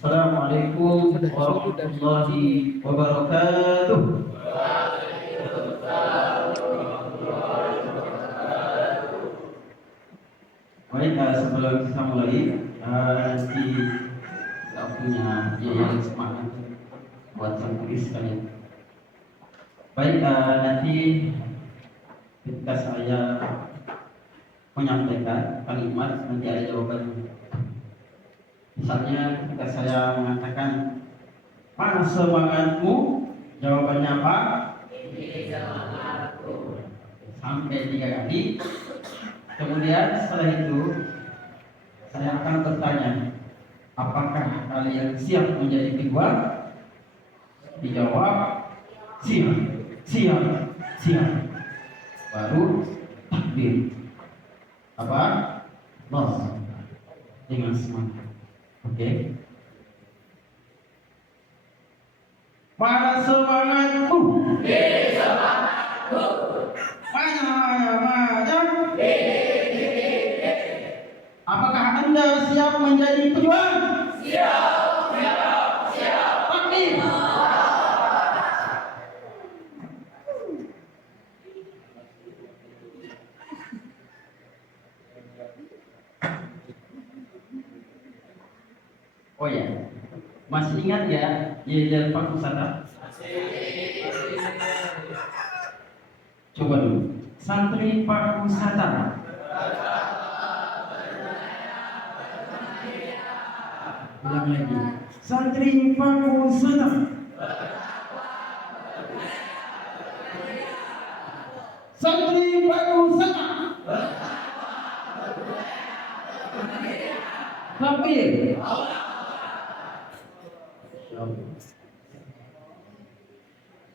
Assalamualaikum warahmatullahi wabarakatuh. Baik, sebelum kita mulai, nanti kita punya yang semangat buat sang tulis kalian. Baik, nanti ketika saya menyampaikan kalimat, nanti ada jawabannya. Misalnya ketika saya mengatakan, mana semangatmu? Jawabannya apa? Ini semangatku. Sampai 3 kali. Kemudian setelah itu saya akan bertanya, apakah kalian siap menjadi pejuang? Dijawab siap, siap, siap. Baru takbir. Apa? Los. Dengan semangat. Oke. Mana semangatku? Ini semangatku. Mana? Apakah Anda siap menjadi pejuang? Siap. Takbir. Oh ya, masih ingat ya Yayasan Pak Pusata? Coba dulu, santri Pak Pusata. Ulang lagi, santri Pak Pusata. Santri Pak Pusata. Takbir.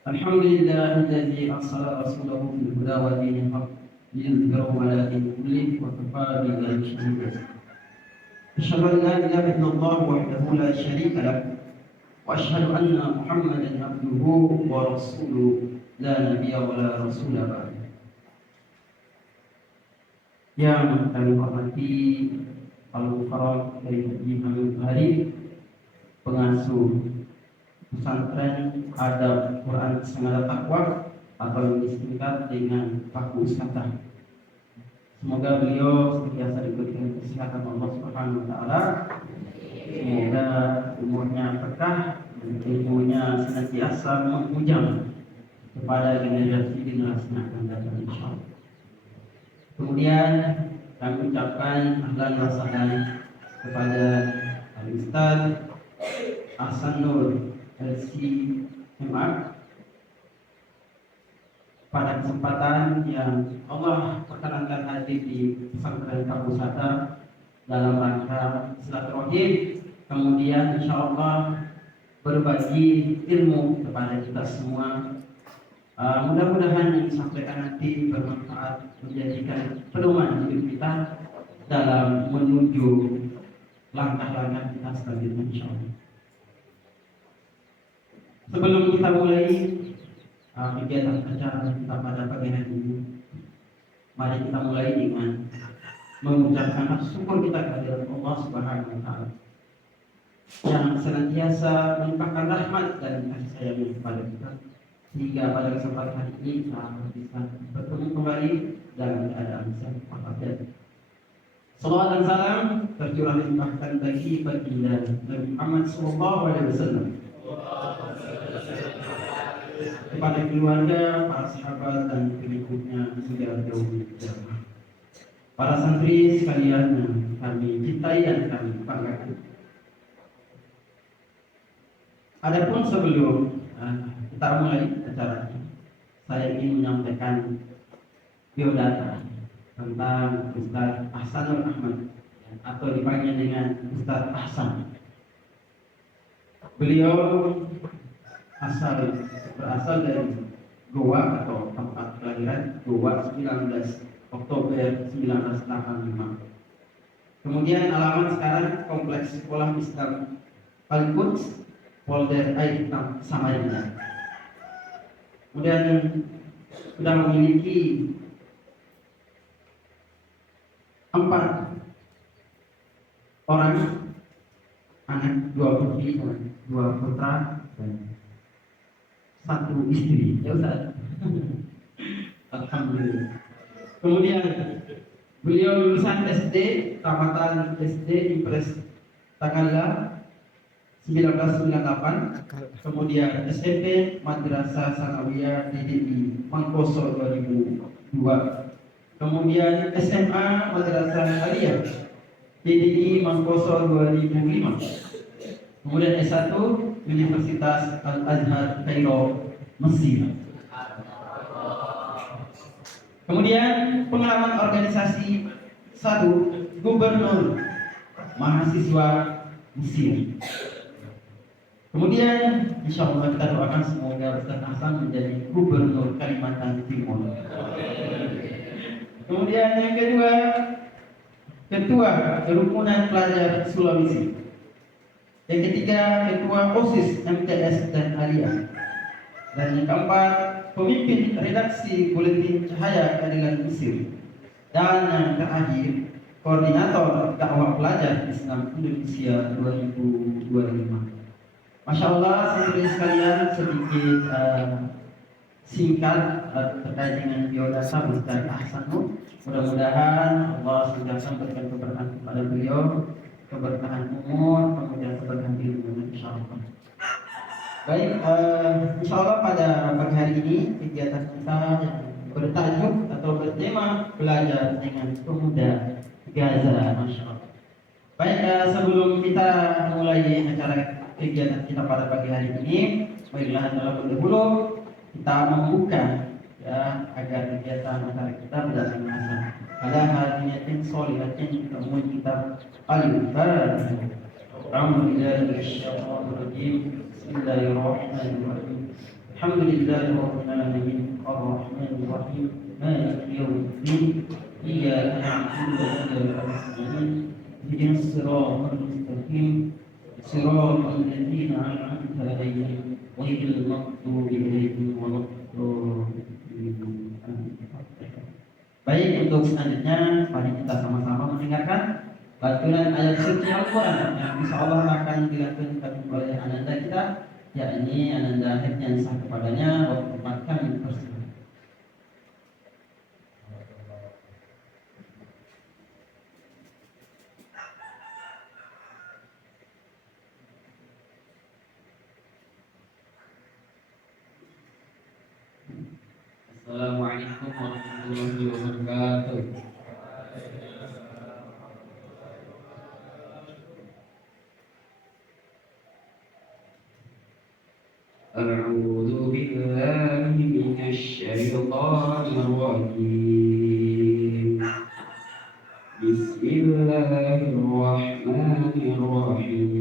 Alhamdulillahilladzi arsala rasulahu bil huda wa dinil haqq liyudhhirahu 'ala dini kullih wa kafaa billahi shahida. Asyhadu an la ilaha illallah wahdahu la syarika lah wa asyhadu anna Muhammadan abduhu wa rasuluhu la nabiyya wa la rasula ba'da. Yang kami hormati al-mukarram dari Haji Hamid Hari, pengasuh pesantren Adab Quran Semangat Takwa atau disingkat dengan Pak Ustadzah. Semoga beliau senantiasa diberikan kesehatan Allah Subhanahu wa taala. Semoga umurnya berkah dan ilmunya senantiasa menghujam kepada generasi yang akan datang insyaallah. Kemudian kami ucapkan ahlan wa sahlan kepada Al-Ustaz Ahsan Nur LC-MA pada kesempatan yang Allah perkenankan hadir di pesantren Kapusata dalam rangka silaturahim, kemudian insyaallah berbagi ilmu kepada kita semua. Mudah-mudahan yang disampaikan nanti bermanfaat, menjadikan pedoman hidup kita dalam menuju langkah-langkah kita selanjutnya insyaallah. Sebelum kita mulai kegiatan acara kita pada pagi hari ini, mari kita mulai dengan mengucapkan syukur kita kepada Allah Subhanahu wa taala yang senantiasa melimpahkan rahmat dan kasih sayangnya kepada kita, sehingga pada kesempatan hari ini kita bisa bertemu kembali dalam keadaan sehat walafiat. Salawat dan salam tercurah limpahkan bagi baginda Nabi Muhammad SAW, kepada keluarga, para sahabat dan pengikutnya hingga jauh jauh. Para santri sekalian yang kami cintai dan kami banggakan. Adapun sebelum kita mulai acara ini, saya ingin menyampaikan biodata tentang Ustaz Ahsanul Ahmad atau dipanggil dengan Ustaz Ahsan. Beliau berasal dari Goa atau tempat kelahiran Goa 19 Oktober 1985. Kemudian alamat sekarang Kompleks Sekolah Islam Al-Quds, Polder Air Samarinda. Kemudian sudah memiliki 4 orang anak, dua putri, dua putra, dan satu istri. Ya Ustaz. Alhamdulillah. Kemudian beliau lulusan SD, tamatan SD Impres Tangalla 1998. Kemudian SMP Madrasah Sanawiyah DDI Mangkoso 2002. Kemudian SMA Madrasah Aliyah DDI Mangkoso 2005. Kemudian S1 Universitas Al-Azhar Kairo, Mesir. Kemudian pengalaman organisasi 1, Gubernur Mahasiswa Mesir. Kemudian insya Allah kita doakan semoga Ustaz Hasan menjadi Gubernur Kalimantan Timur. Kemudian yang kedua, Ketua Kerukunan Pelajar Sulawesi. Yang ketiga, Ketua OSIS MTS dan Aliyah. Dan yang keempat, pemimpin redaksi Buletin Cahaya Keadilan Mesir. Dan yang terakhir, koordinator dakwah pelajar Islam Indonesia 2025. Masya Allah, saudara sekalian, sedikit singkat terkait dengan biodata Ustaz Ahsan Nur. Mudah-mudahan Allah sudah sampaikan keberkahan kepada beliau, keberkahan umur, kemudian keberkahan ilmu, insya Allah. Baik, insya Allah pada pagi hari ini kegiatan kita yang bertajuk atau bertema belajar dengan pemuda Gaza, Masya Allah. Baik, sebelum kita mulai acara kegiatan kita pada pagi hari ini, baiklah terlebih dahulu kita membuka ya agar kegiatan acara kita berjalan lancar. Ada hal niatin solidatin kemudian kita al-Fatihah. Alhamdulillah minasyaitonir Bismillahirrahmanirrahim. Alhamdulillahirabbil alamin arrahmanir rahim maliki yaumiddin iyyaka na'budu wa iyyaka nasta'in ihdinas siratal mustaqim siratal ladzina an'amta 'alaihim ghairil maghdubi 'alaihim waladdallin. Baik, untuk selanjutnya mari kita sama-sama mendengarkan lantunan ayat suci Al-Quran yang insya Allah akan dilantunkan oleh ananda kita, yakni ananda yang sah kepadanya waktu tempat kami bersama. Assalamualaikum warahmatullahi wabarakatuh. A'udzu billahi minasy syaithanir rajim. Bismillahirrahmanirrahim.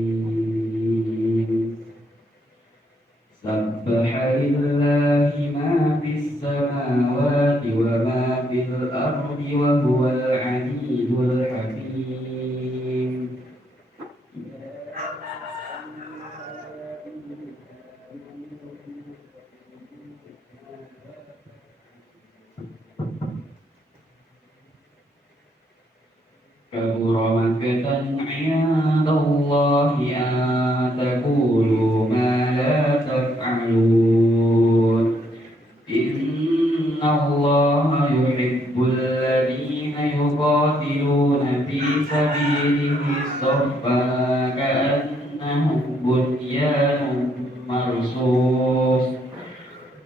Sabbaha lillahi ma fis samawati wa ma fil ardi wa huwal 'aliyyul hakim. Kabura maqtan 'indallahi an taqulu ma la taf'alun. Innallaha yuhibbul ladzina yuqatiluna fi sabilihi saffan ka'annahum bunyanun marsus.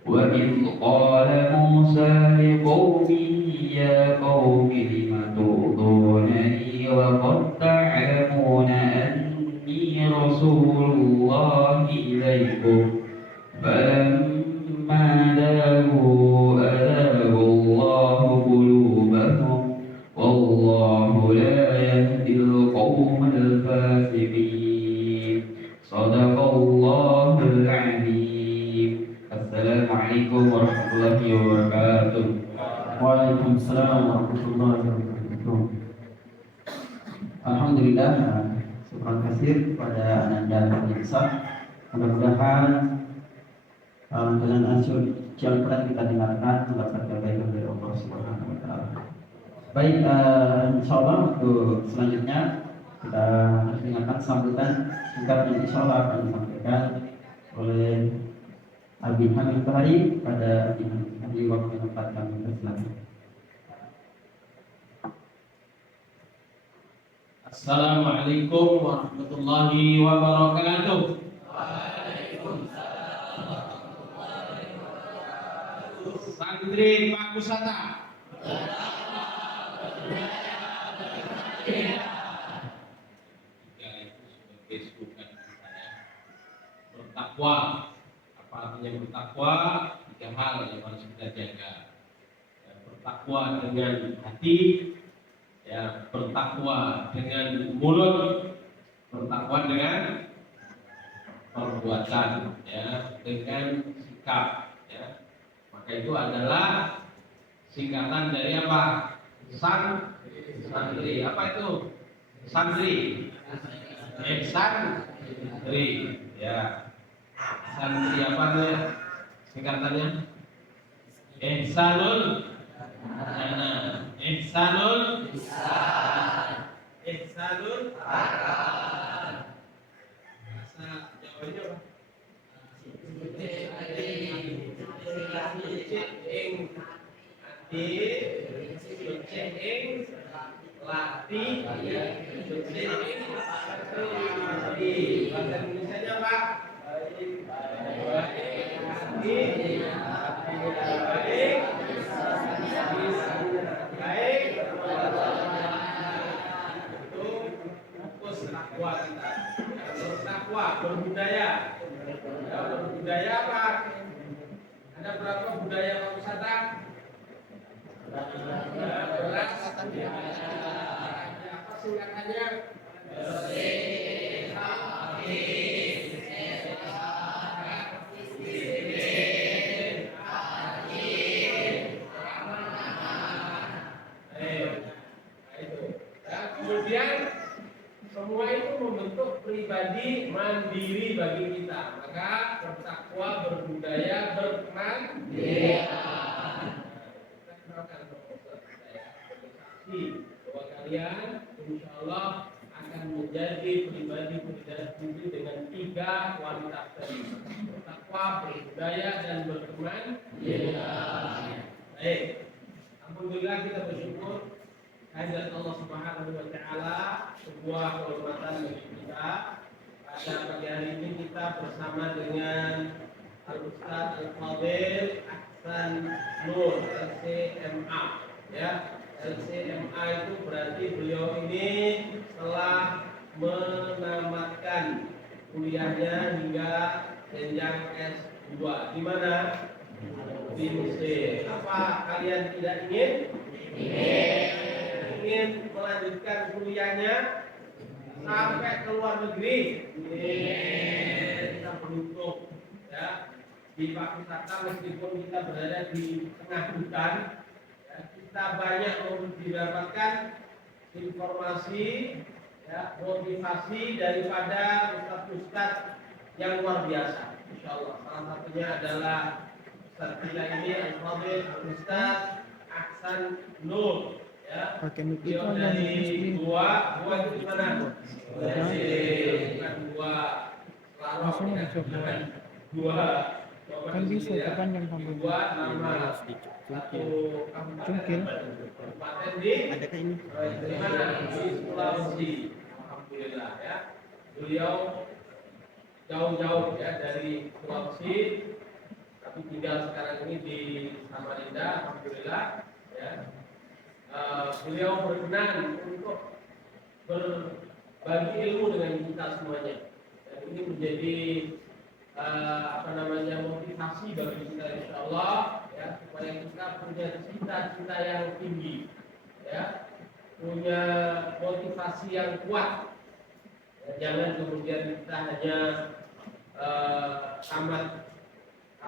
Wa idh qala Musa liqaumihi ya qaumi lima tu'dunani wa qad ta'lamuna anni rasulullahi ilaikum. Falamma dahu adaghallahu qulubahum wallahu la yahdil qawmal fasiqin. Shadaqallahul azim. Assalamualaikum warahmatullahi wabarakatuh. Waalaikumsalam warahmatullahi wabarakatuh. Alhamdulillah, terima kasih kepada ananda pemirsa. Mudah-mudahan dengan ansur yang pernah kita dengarkan mendapat kebaikan dari Allah Subhanahu wa taala. Baik, insyaallah untuk selanjutnya Kita harus dengarkan sambutan singkat yang insya Allah akan disampaikan oleh Abi Hamid Bahari pada hari waktu tempat kami bersilakan. Assalamualaikum warahmatullahi wabarakatuh. Santri Pak Pusata. Sebagai slogan saya, bertakwa. Apa artinya bertakwa? 3 hal yang harus kita jaga. Ya, bertakwa dengan hati, ya, bertakwa dengan mulut, bertakwa dengan perbuatan, ya, dengan sikap, ya. Maka itu adalah singkatan dari apa? Santri. Apa itu? Santri. Santri. Ya. Santri apa tuh? Singkatannya? Ihsanul Ihsanul Ihsanul bahasa Jawanya apa? Suci ing ati, suci ing lati, suci ing hati. Bahasa Indonesianya apa? Baik. Itu fokus takwa kita. Bertakwa, berbudaya. Ya, berbudaya apa? Ada berapa budaya Pak Wisata? Beras. Apa singkatannya? Kemudian semua itu membentuk pribadi mandiri bagi kita. Maka bertakwa, berbudaya, berkemandirian. Kita kenalkan berbudaya, bersaksi bahwa kalian insya Allah akan menjadi pribadi dengan 3 kualitas tadi: bertakwa, berbudaya, dan berkemandirian. Baik, alhamdulillah kita bersyukur hadirat Allah Subhanahu wa taala, sebuah kehormatan bagi kita. Pada pagi hari ini kita bersama dengan Al-Ustaz Al-Fadil Ahsan Nur LCMA. Ya, LCMA itu berarti beliau ini telah menamatkan kuliahnya hingga jenjang S2. Di mana? Di Mesir. Apa kalian tidak ingin? Ingin melanjutkan kuliahnya sampai ke luar negeri? Kita beruntung, ya. Di Pakistan meskipun kita berada di tengah hutan, ya, kita banyak mendapatkan informasi, ya, motivasi daripada ustaz-ustaz yang luar biasa. Insya Allah. Salah satunya adalah Ustaz kita ini Al-Fadil Ustaz Ahsan Nur. Ya, beliau dari Gua itu di mana? Bukan Gua Larang, Gua kan bisa tekan yang kamu Gua nama satu kabupaten di mana? Di Sulawesi. Alhamdulillah, ya. Beliau jauh-jauh, ya, dari Sulawesi, tapi tinggal sekarang ini di Samarinda. Alhamdulillah, ya. Beliau berkenan untuk berbagi ilmu dengan kita semuanya, dan ini menjadi motivasi bagi kita insya Allah, ya, supaya kita punya cita-cita yang tinggi, ya, punya motivasi yang kuat, ya, jangan kemudian kita hanya tamat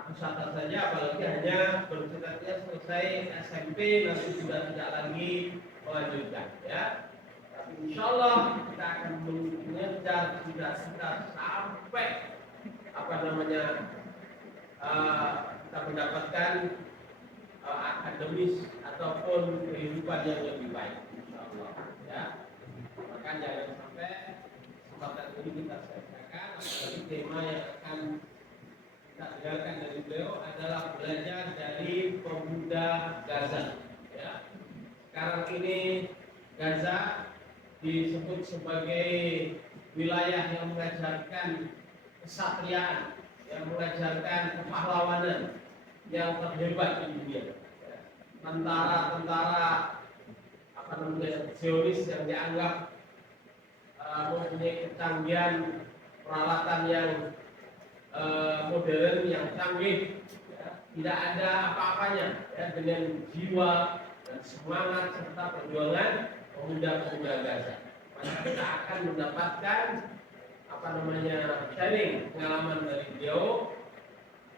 Pusata saja, apalagi hanya bercita-cita selesai SMP nanti sudah tidak lagi melanjutkan, ya. Tapi insya Allah kita akan mengejar cita-cita sampai kita mendapatkan akademis ataupun kehidupan yang lebih baik, insya Allah, ya. Maka Maka jangan sampai kesempatan ini kita sia-siakan. Apalagi tema yang akan kita dengarkan dari beliau adalah belajar dari pemuda Gaza. Ya. Sekarang ini Gaza disebut sebagai wilayah yang mengajarkan kesatriaan, yang mengajarkan kepahlawanan yang terhebat di dunia. Tentara-tentara Zionis yang dianggap mempunyai kecanggihan peralatan yang modern, yang canggih, ya, tidak ada apa-apanya, ya, dengan jiwa dan semangat serta perjuangan pemuda-pemuda Gaza. Maka kita akan mendapatkan sharing pengalaman dari beliau,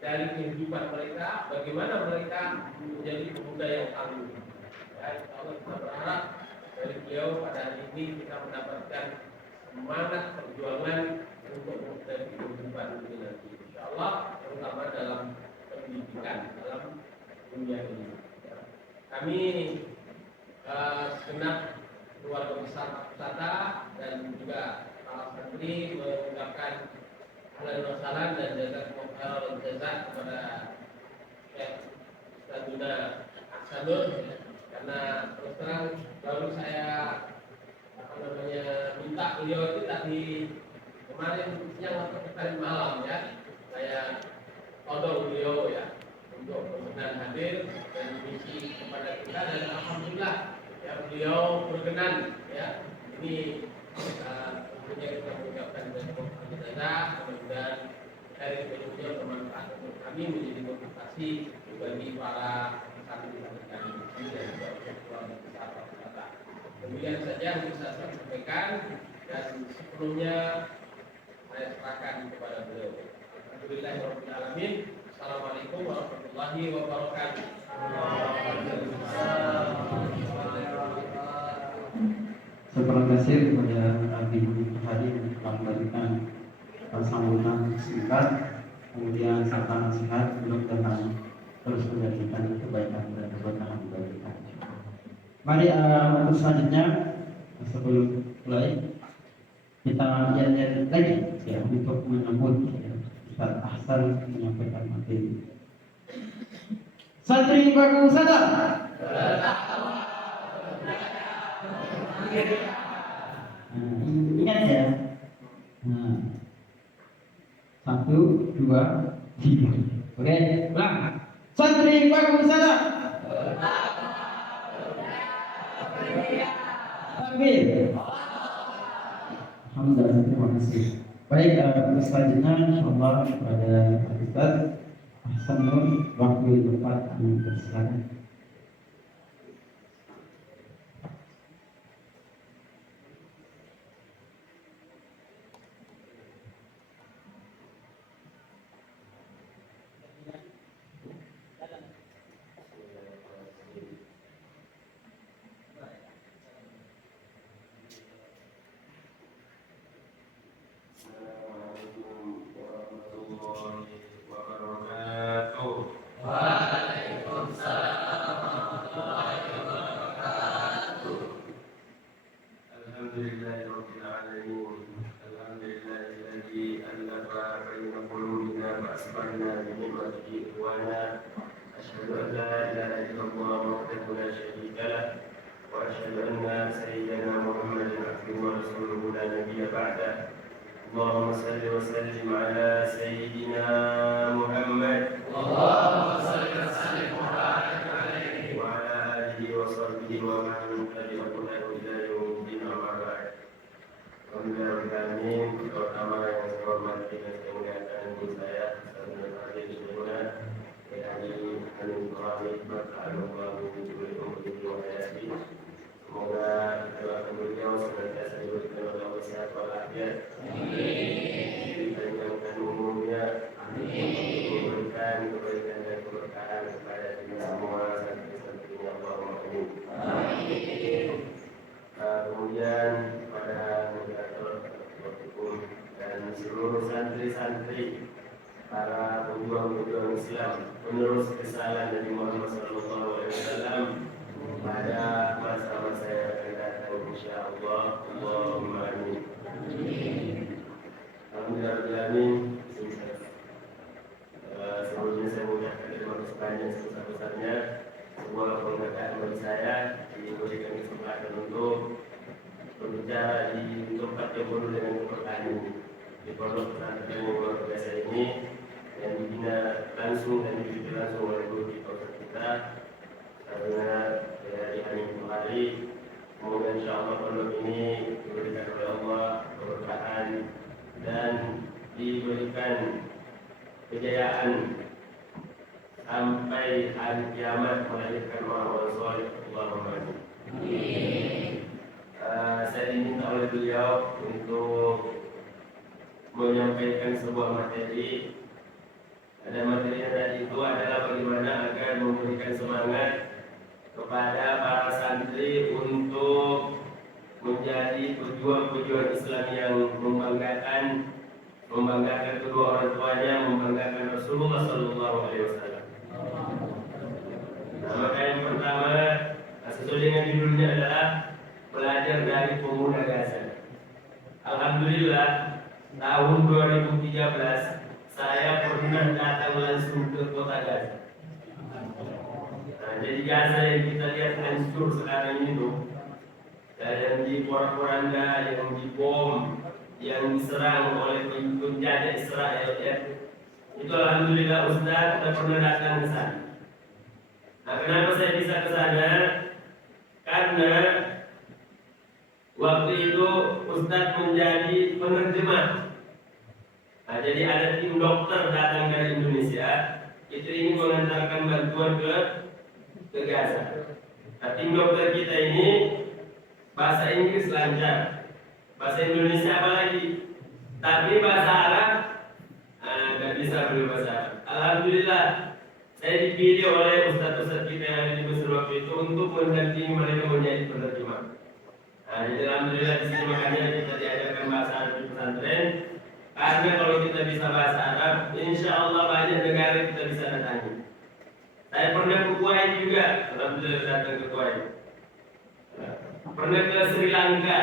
dari kehidupan mereka, bagaimana mereka menjadi pemuda yang tangguh. Ya, Allah kita berharap dari beliau pada hari ini kita mendapatkan semangat perjuangan untuk menjadi kehidupan ini nanti, insya Allah, terutama dalam pendidikan, dalam dunia ini. Ya. Kami segenap keluarga besar Pusata dan juga para santri mengucapkan ahlan wa sahlan dan jazakumullahu khairan jazaa kepada Syekh Ustadzuna Ahsanul, karena terus terang baru saya minta beliau itu tadi kemarin siang atau kemarin malam, ya, saya todong beliau, ya, untuk berkenan hadir dan mengisi kepada kita, dan alhamdulillah, ya, beliau berkenan, ya. Ini tentunya kita mengucapkan jazakumullahu khairan, mudah-mudahan hari berikutnya bermanfaat untuk kami, menjadi motivasi bagi para santri-santri kami dan juga untuk keluarga besar Pusata. Demikian saja yang bisa saya sampaikan, dan sebelumnya saya serahkan kepada beliau. Alhamdulillahirabbil alamin. Assalamualaikum warahmatullahi wabarakatuh. Terima kasih kepada Abi Hadi yang telah memberikan sambutan singkat, kemudian serta nasihat untuk tentang terus menjadikan kebaikan dan keberkahan bagi kita. Mari untuk selanjutnya, sebelum mulai kita lihat lagi, ya, untuk menyambut, ya, Ustaz Ahsan menyampaikan materi. Santri baku sadar. Ingat ya. Nah, 1, 2, 3. Oke, ulang. Santri baku sadar. Takbir. Alhamdulillah, terima kasih. Baik, selanjutnya insyaallah kepada Ustaz Ahsanul, waktu yang tepat kami persilakan. أشهد أن لا إله إلا الله وحده لا شريك له وأشهد أن سيدنا محمدا عبده ورسوله لا نبي بعده. اللهم صل وسلم على سيدنا محمد وعلى آله وصحبه ومن تبعهم إلى يوم الدين. أما بعد. Amin. Terutama yang saya hormati dan saya muliakan guru saya, Ustaz Fadil Syaikhuna, yakni Alim Muhammad Ma'alullah Hayati. Semoga doakan beliau senantiasa diberikan oleh Allah sehat walafiat. Dipanjangkan umurnya. Memberikan kebaikan dan keberkahan kepada kita semua santri-santrinya. Allahumma amin. Kemudian pada moderator dan seluruh santri-santri, para pejuang-pejuang Islam, penerus kesalahan Nabi Muhammad SAW pada masa-masa yang akan datang insyaallah. Allahumma amin. Alhamdulillah. Sebelumnya saya mengucapkan terima kasih banyak sebesar-besarnya semua penghargaan bagi saya diberikan kesempatan untuk berbicara di tempat yang penuh dengan keberkahan ini, di pondok pesantren yang luar biasa ini yang dibina langsung dan dipimpin langsung oleh guru kita karena dari hari ke hari. Semoga insyaallah pondok ini diberikan oleh Allah keberkahan dan diberikan kejayaan sampai hari kiamat melahirkan orang-orang soleh. Allahumma amin. Saya diminta oleh beliau untuk menyampaikan sebuah materi. Ada materi yang tadi itu adalah bagaimana agar memberikan semangat kepada para santri untuk menjadi pejuang-pejuang Islam yang membanggakan kedua orang tuanya, membanggakan Rasulullah Sallallahu Alaihi Wasallam. Nah, maka yang pertama sesuai dengan judulnya adalah belajar dari pemuda Gaza. Alhamdulillah tahun 2013 saya pernah datang langsung ke kota Gaza. Nah, jadi Gaza yang kita lihat hancur sekarang ini tuh, yang di porak-poranda, yang dibom, yang diserang oleh penjajah Israel ya. Itu alhamdulillah Ustaz sudah pernah datang ke sana. Nah, kenapa saya bisa ke sana? Karena waktu itu Ustaz menjadi penerjemah. Nah, jadi ada tim dokter datang dari Indonesia, itu ingin mengantarkan bantuan ke Gaza. Nah, tim dokter kita ini bahasa Inggris lancar, bahasa Indonesia apalagi, tapi bahasa Arab nggak bisa beli bahasa Arab. Alhamdulillah saya dipilih oleh ustaz-ustaz kita yang ada di Mesir waktu itu untuk mendampingi mereka menjadi penerjemah. Nah, jadi alhamdulillah di sini makanya kita diajarkan bahasa Arab di pesantren. Karena kalau kita bisa bahasa Arab, insya Allah banyak negara kita bisa datangi. Saya pernah ke Kuwait juga, alhamdulillah datang ke Kuwait. Pernah ke Sri Lanka.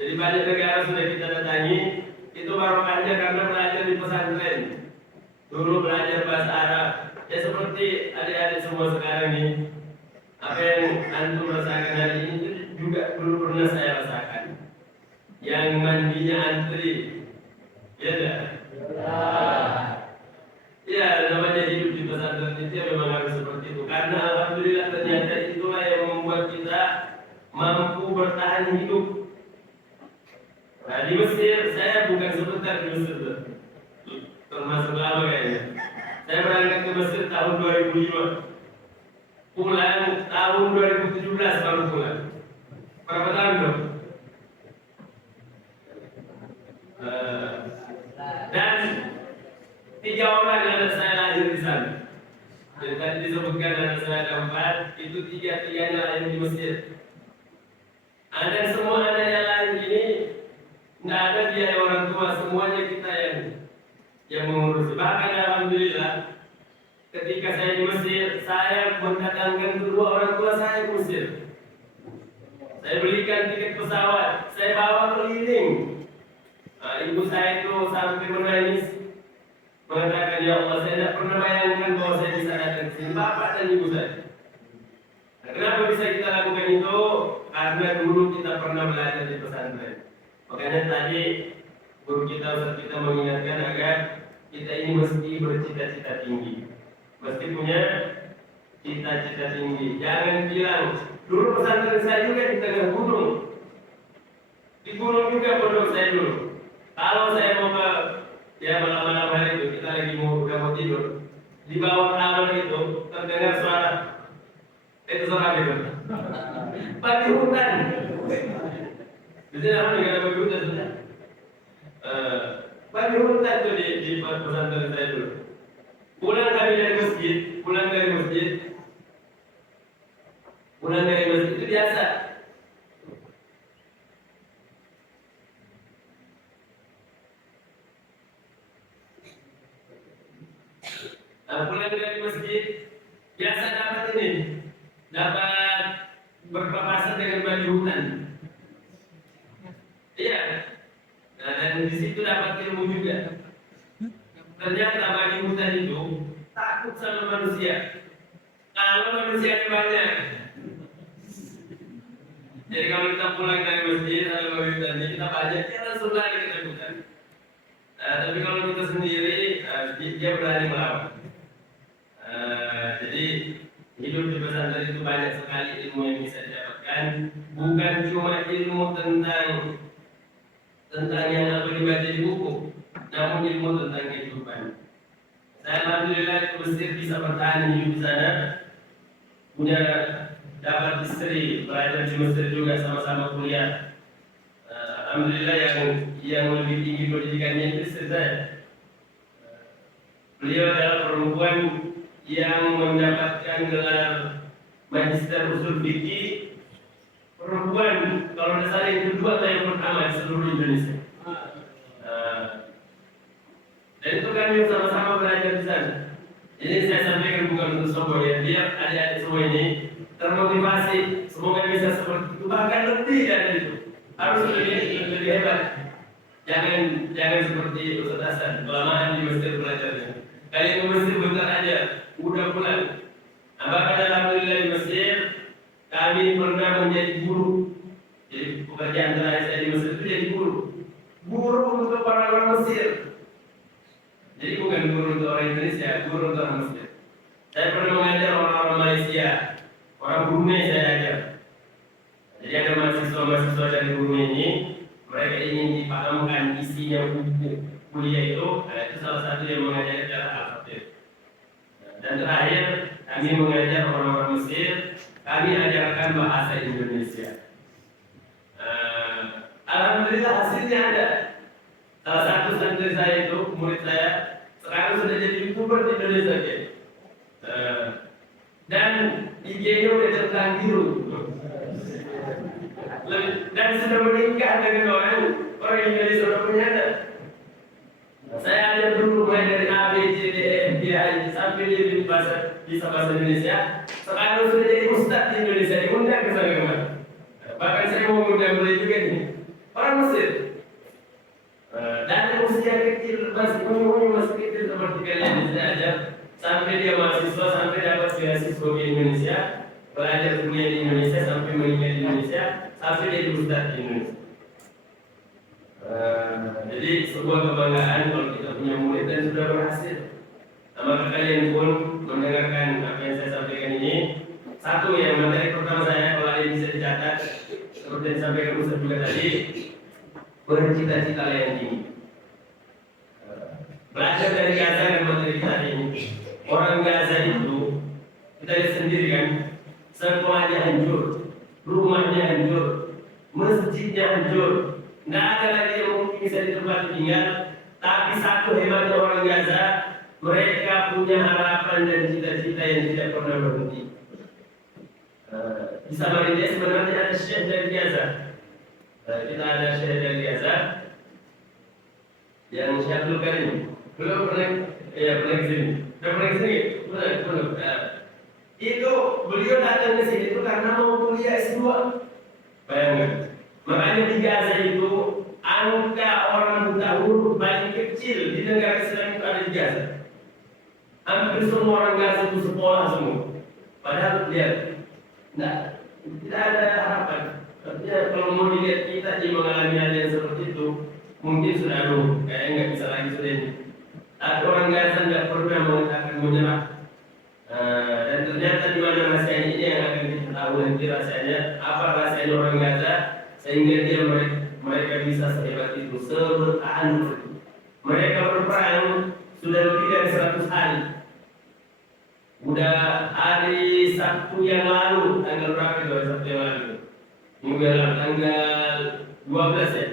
Jadi banyak negara sudah kita datangi. Itu barokahnya karena belajar di pesantren. Dulu belajar bahasa Arab. Ya seperti adik-adik semua sekarang ini. Apa yang antum rasakan hari ini itu juga dulu pernah saya rasakan. Yang mandinya antri. Ya dah. Ya, namanya hidup di pesantren itu ya memang harus seperti itu. Karena alhamdulillah ternyata itulah yang membuat kita mampu bertahan hidup. Nah, di Mesir saya bukan sebentar di Mesir tuh. Termasuk lama kayaknya. Saya berangkat ke Mesir tahun 2005. Pulang tahun 2017 baru pulang. Berapa tahun dong? Dan 3 orang anak saya lahir di sana. Jadi tadi disebutkan anak saya ada 4, itu 3-3-nya lahir di Mesir. Dan semua anak yang lahir ini nggak ada biaya orang tua, semuanya kita yang mengurus. Bahkan alhamdulillah ketika saya di Mesir, saya mendatangkan kedua orang tua saya ke Mesir. Saya belikan tiket pesawat, saya bawa keliling. Nah, ibu saya itu sampai menangis, mengatakan, ya Allah, saya tidak pernah bayangkan bahwa saya bisa datang ke sini, bapak dan ibu saya. Nah, kenapa bisa kita lakukan itu? Karena dulu kita pernah belajar di pesantren. Makanya tadi guru kita, Ustaz kita mengingatkan agar kita ini mesti bercita-cita tinggi, mesti punya cita-cita tinggi. Jangan bilang, dulu pesantren saya juga di tengah gunung, di gunung juga pondok saya dulu. Kalau saya mau ke malam-malam hari itu, kita lagi udah mau tidur, di bawah taman itu terdengar suara, itu suara apa itu? Padi hutan. Di sini apa negara padi hutan sudah? Padi hutan itu di pesantren saya dulu. Pulang dari masjid itu biasa. Pulang dari masjid biasa dapat berpapasan dengan babi hutan. ternyata babi hutan itu takut sama manusia. Kalau manusianya banyak. Jadi kalau kita pulang dari masjid ada babi hutan, kita banyak, dia langsung lari ketakutan. Tapi kalau kita sendiri, dia berani melawan. Jadi hidup di pesantren itu banyak sekali ilmu yang bisa didapatkan. Bukan cuma ilmu tentang yang apa dibaca di buku, namun ilmu tentang kehidupan. Saya alhamdulillah ke Mesir bisa bertahan hidup di sana. Punya dapat istri, belajar di Mesir juga sama-sama kuliah. Alhamdulillah yang lebih tinggi pendidikannya itu istri saya. Beliau adalah perempuan yang mendapatkan gelar Magister Usul Fikih. Perempuan kalau dasar yang kedua atau yang pertama di seluruh Indonesia. Dan itu kami sama-sama belajar di sana. Ini saya sampaikan bukan untuk sombong ya, biar adik-adik semua ini termotivasi, semoga bisa seperti itu, bahkan lebih dari itu. Harus lebih hebat. Jangan seperti Ustaz Hasan, kelamaan di Mesir belajarnya. Kali ke Mesir bentar aja, udah pulang. Bahkan alhamdulillah di Mesir, kami pernah menjadi guru. Jadi pekerjaan terakhir saya di Mesir itu jadi guru. Guru untuk orang-orang Mesir. Jadi bukan guru untuk orang Indonesia, guru untuk orang Mesir. Saya pernah mengajar orang-orang Malaysia, orang Brunei saya ajar. Jadi ada mahasiswa-mahasiswa dari Brunei ini, mereka ingin dipahamkan isinya buku kuliah itu salah satu yang mengajar cara Al-Fatih. Dan terakhir, kami mengajar orang-orang Mesir, kami ajarkan bahasa Indonesia. Alhamdulillah hasilnya ada. Salah satu santri saya itu, murid saya, sekarang sudah jadi YouTuber di Indonesia. Dan IG-nya udah centang biru. Dan sudah menikah dengan orang Indonesia sudah punya anak. Saya ajar dulu mulai dari A, B, C, D, E, F, G, H, I, sampai dia bisa bahasa Indonesia. Sekarang sudah jadi ustadz di Indonesia, diundang ke sana kemana. Bahkan saya mau mengundang beliau juga nih, orang Mesir. Dari usia kecil, masih kecil seperti kalian saya ajar, sampai dia mahasiswa, sampai dapat beasiswa di Indonesia, belajar kuliah di Indonesia, sampai meninggal di Indonesia, sampai jadi ustadz di Indonesia. Jadi sebuah kebanggaan kalau kita punya murid dan sudah berhasil. Maka kalian pun mendengarkan apa yang saya sampaikan ini. Satu yang materi pertama saya, kalau ada bisa dicatat, seperti yang disampaikan Ustaz juga tadi, bercita-cita yang tinggi. Belajar dari Gaza dan materi kita ini. Orang Gaza itu kita lihat sendiri kan, sekolahnya hancur, rumahnya hancur, masjidnya hancur. Nggak ada lagi yang mungkin bisa ditempati tinggal. Tapi satu hebatnya orang Gaza, mereka punya harapan dan cita-cita yang tidak pernah berhenti. Di Samarinda sebenarnya ada syekh dari Gaza. Kita ada syekh dari Gaza yang Syekh Karim. Belum pernah, pernah ke sini. Pernah ke sini? Belum. Itu beliau datang ke sini itu karena mau kuliah S2. Bayangkan. Makanya di Gaza itu angka orang buta huruf paling kecil di negara Islam itu ada di Gaza. Hampir semua orang Gaza itu sekolah semua. Padahal lihat, tidak ada harapan. Artinya kalau mau dilihat kita mengalami hal yang seperti itu, mungkin sudah kayaknya nggak bisa lagi sudah ini. Tapi orang Gaza nggak pernah mengatakan menyerah. Dan ternyata di mana rasanya ini yang akan kita tahu nanti rasanya apa rasanya orang Gaza. Sehingga mereka bisa sehebat itu, sebertahan itu. Mereka berperang sudah lebih dari 100 hari. Udah hari Sabtu yang lalu, tanggal berapa itu hari Sabtu yang lalu? Minggu yang lalu, tanggal 12 ya?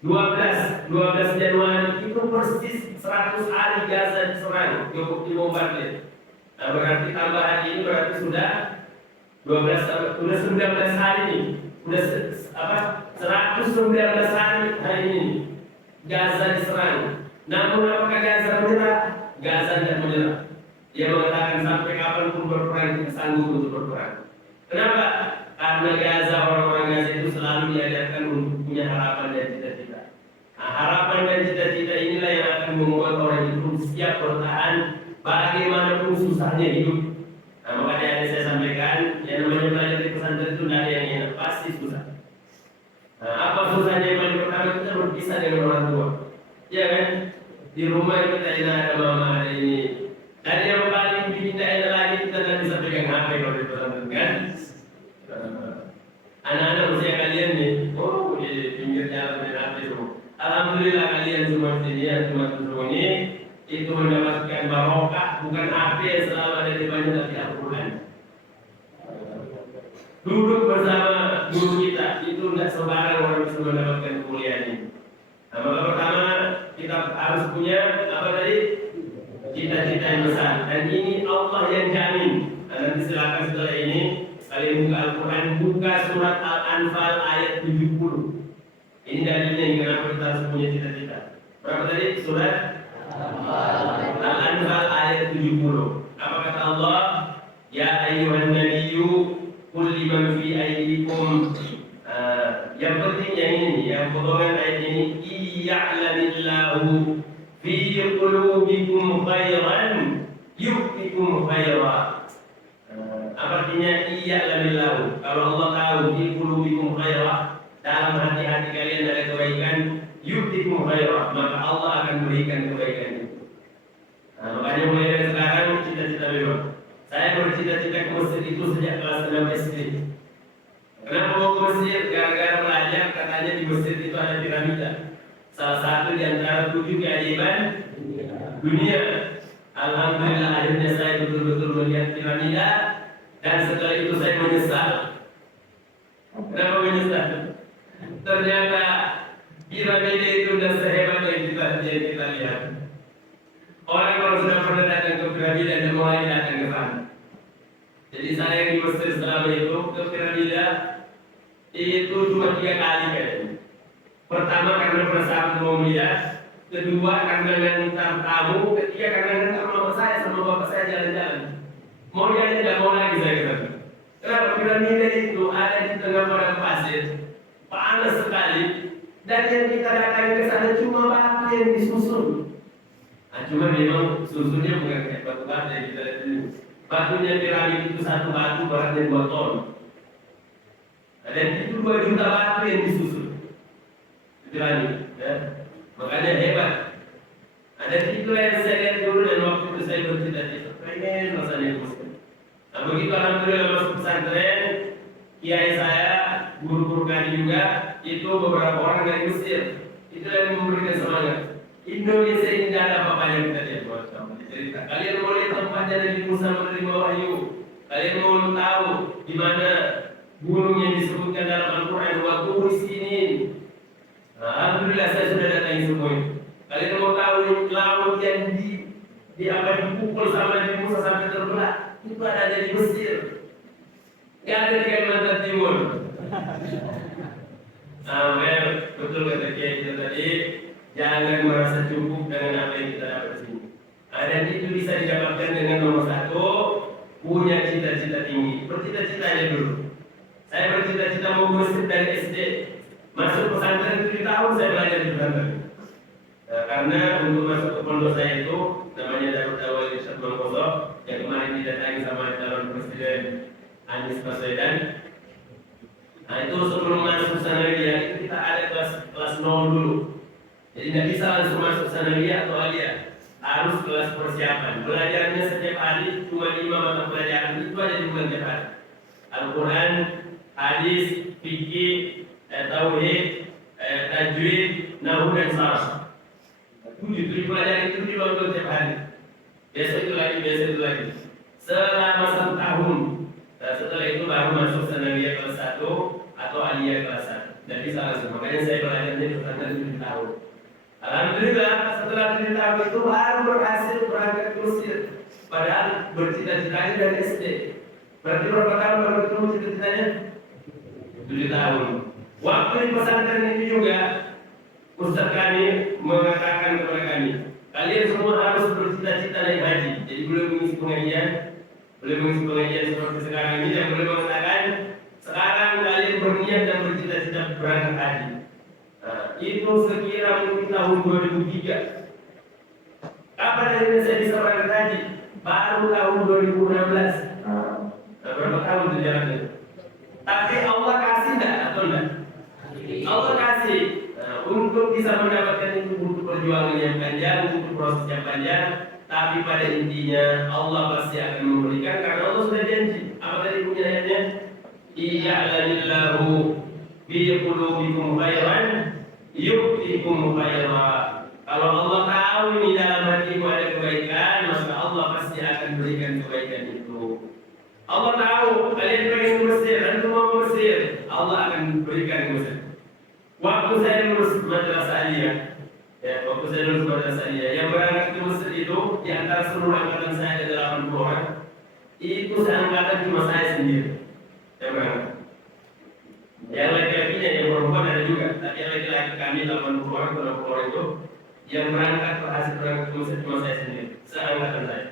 12 Januari itu persis 100 hari Gaza diserang, dibombardir. Nah berarti tambah hari ini berarti sudah 19 hari ini. Sudah 119 hari ini Gaza diserang. Namun apakah Gaza menyerah? Gaza tidak menyerah. Dia mengatakan sampai kapanpun berperang kita sanggup untuk berperang. Kenapa? Karena Gaza, orang-orang Gaza itu selalu diajarkan untuk punya harapan dan cita-cita. Nah, harapan dan cita-cita inilah yang akan membuat orang itu siap bertahan bagaimanapun susahnya hidup. Nah, makanya yang saya sampaikan, yang namanya belajar di pesantren itu tidak ada yang enak, pasti susah. Nah, apa susahnya? Yang paling pertama kita berpisah dengan orang tua, ya kan? Di rumah kita tidak ada mama, ada ini. Dan yang paling bikin tidak enak lagi, kita tidak bisa pegang HP kalau di pesantren, kan? Anak-anak usia kalian nih, oh di pinggir jalan main HP semua. Alhamdulillah kalian semua sini, semua ini itu mendapatkan barokah, bukan HP yang selalu ada di banyak dari Al-Quran. Duduk bersama guru kita itu tidak sembarang orang bisa mendapatkan kuliah ini. Nah, maka pertama kita harus punya apa tadi? Cita-cita yang besar. Dan ini Allah yang jamin. Nah, nanti silakan setelah ini kalian buka Al-Quran, buka surat Al-Anfal ayat 70. Ini dalilnya yang kenapa kita harus punya cita-cita. Berapa tadi? Surat Al-Anfal ayat 70. Apa kata Allah? Ya ayyuhan nabiyyu qul liman fi aydikum. Yang penting yang ini, yang potongan ayat ini, iya'lamillahu fi qulubikum khairan yu'tikum khaira. Apa artinya iya'lamillahu? Kalau Allah tahu fi qulubikum khaira, dalam hati-hati kalian ada kebaikan, yu'tikum khaira, maka Allah akan berikan kebaikan itu. Nah, makanya mulai dari sekarang cita-cita memang. Saya bercita-cita ke masjid itu sejak kelas 6 SD. Kenapa mau ke masjid? Gara-gara belajar katanya di masjid itu ada piramida. Salah satu di antara 7 keajaiban dunia. Alhamdulillah akhirnya saya betul-betul melihat piramida dan setelah itu saya menyesal. Kenapa menyesal? Ternyata piramida itu sudah sehebat yang kita lihat. Orang kalau sudah pernah datang ke piramida dan mulai datang ke sana. Jadi saya yang di Mesir selama itu ke piramida itu cuma 3 kali kayaknya. Pertama karena perasaan mau melihat, kedua karena ngantar tamu, ketiga karena ngantar mama saya sama bapak saya jalan-jalan. Mau jalan tidak mau lagi saya kata. Kenapa? Piramida itu ada di tengah padang pasir, panas sekali, dan yang kita datang ke sana cuma batu yang disusun. Nah, cuma memang susunnya bukan kayak batu bata yang kita lihat ini. Batunya piramid itu satu batu beratnya 2 ton. Dan itu 2 juta batu yang disusun. Piramid, ya. Makanya hebat. Ada itulah yang saya lihat dulu dan waktu itu saya bercita-cita pengen rasanya Muslim. Nah, begitu alhamdulillah masuk pesantren, kiai saya, guru-guru kami juga, itu beberapa orang dari Mesir. Itu yang memberikan semangat. Indonesia ini tidak ada apa-apanya kita lihat buat kamu cerita. Kalian mau lihat tempatnya Nabi Musa menerima wahyu. Kalian mau tahu di mana gunung yang disebutkan dalam Al-Quran wa Tur Sinin. Nah, alhamdulillah saya sudah datangi semua itu. Kalian mau tahu laut yang dipukul sama Nabi Musa sampai terbelah, itu ada di Mesir. Tidak ada di Kalimantan Timur. Nah, betul kata Kiai itu tadi. Jangan merasa cukup dengan apa yang kita dapat di sini. Dan itu bisa didapatkan dengan nomor 1, punya cita-cita tinggi. Bercita-citanya dulu. Saya bercita-cita mau masjid dari SD. Masuk pesantren 7 tahun saya belajar di pesantren. Karena untuk masuk ke pondok saya itu namanya Darut Awal Irsyad Mangkoso yang kemarin didatangi sama calon presiden Anies Baswedan. Nah, itu sebelum masuk sanawiyah itu kita ada kelas 0 dulu. Jadi tidak bisa langsung masuk sanawiyah atau aliyah, harus kelas persiapan. Belajarnya setiap hari cuma 5 mata pelajaran, itu aja di bulan Japan. Al-Quran, hadis, fikih, tauhid, tajwid, nahwu dan sarf. 7 pelajaran itu di bulan setiap hari. Besok itu lagi. Selama 1 tahun. Dan setelah itu baru masuk sanawiyah kelas 1 atau aliyah kelas 1. Dan bisa langsung. Makanya saya belajarnya di pesantren 7 tahun. Alhamdulillah setelah 7 tahun itu baru berhasil berangkat ke Mesir. Padahal bercita-citanya dari SD. Berarti berapa tahun baru ketemu cita-citanya? 7 tahun. Waktu di pesantren ini juga Ustaz kami mengatakan kepada kami, kalian semua harus bercita-cita naik haji. Jadi boleh mengisi pengajian seperti sekarang ini, yang boleh mengatakan sekarang kalian berniat dan bercita-cita berangkat haji. Nah, itu sekira mungkin tahun 2003. akhirnya saya bisa berangkat haji? Baru tahun 2016. Berapa tahun itu jalannya? Tapi Allah kasih enggak atau enggak? Allah kasih. Untuk bisa mendapatkan itu butuh perjuangan yang panjang, butuh proses yang panjang. Tapi pada intinya Allah pasti akan memberikan karena Allah sudah janji. Apa tadi punya ayatnya? Iya'lanillahu bi qulubikum khairan yu'tikum khairan. Kalau Allah tahu ini dalam hatimu ada kebaikan, maka Allah pasti akan berikan kebaikan itu. Allah tahu kalian pengen ke Mesir, antum mau ke Mesir, Allah akan berikan ke Mesir. Waktu saya lulus madrasah aliyah, waktu saya lulus madrasah aliyah, yang berangkat ke Mesir itu di antara seluruh angkatan saya ada 80 orang. Itu seangkatan cuma saya sendiri yang berangkat. Yang laki-lakinya yang perempuan ada juga, tapi yang laki-laki kami 80 orang, 20 orang itu yang berangkat berhasil berangkat ke Mesir cuma saya sendiri, seangkatan saya.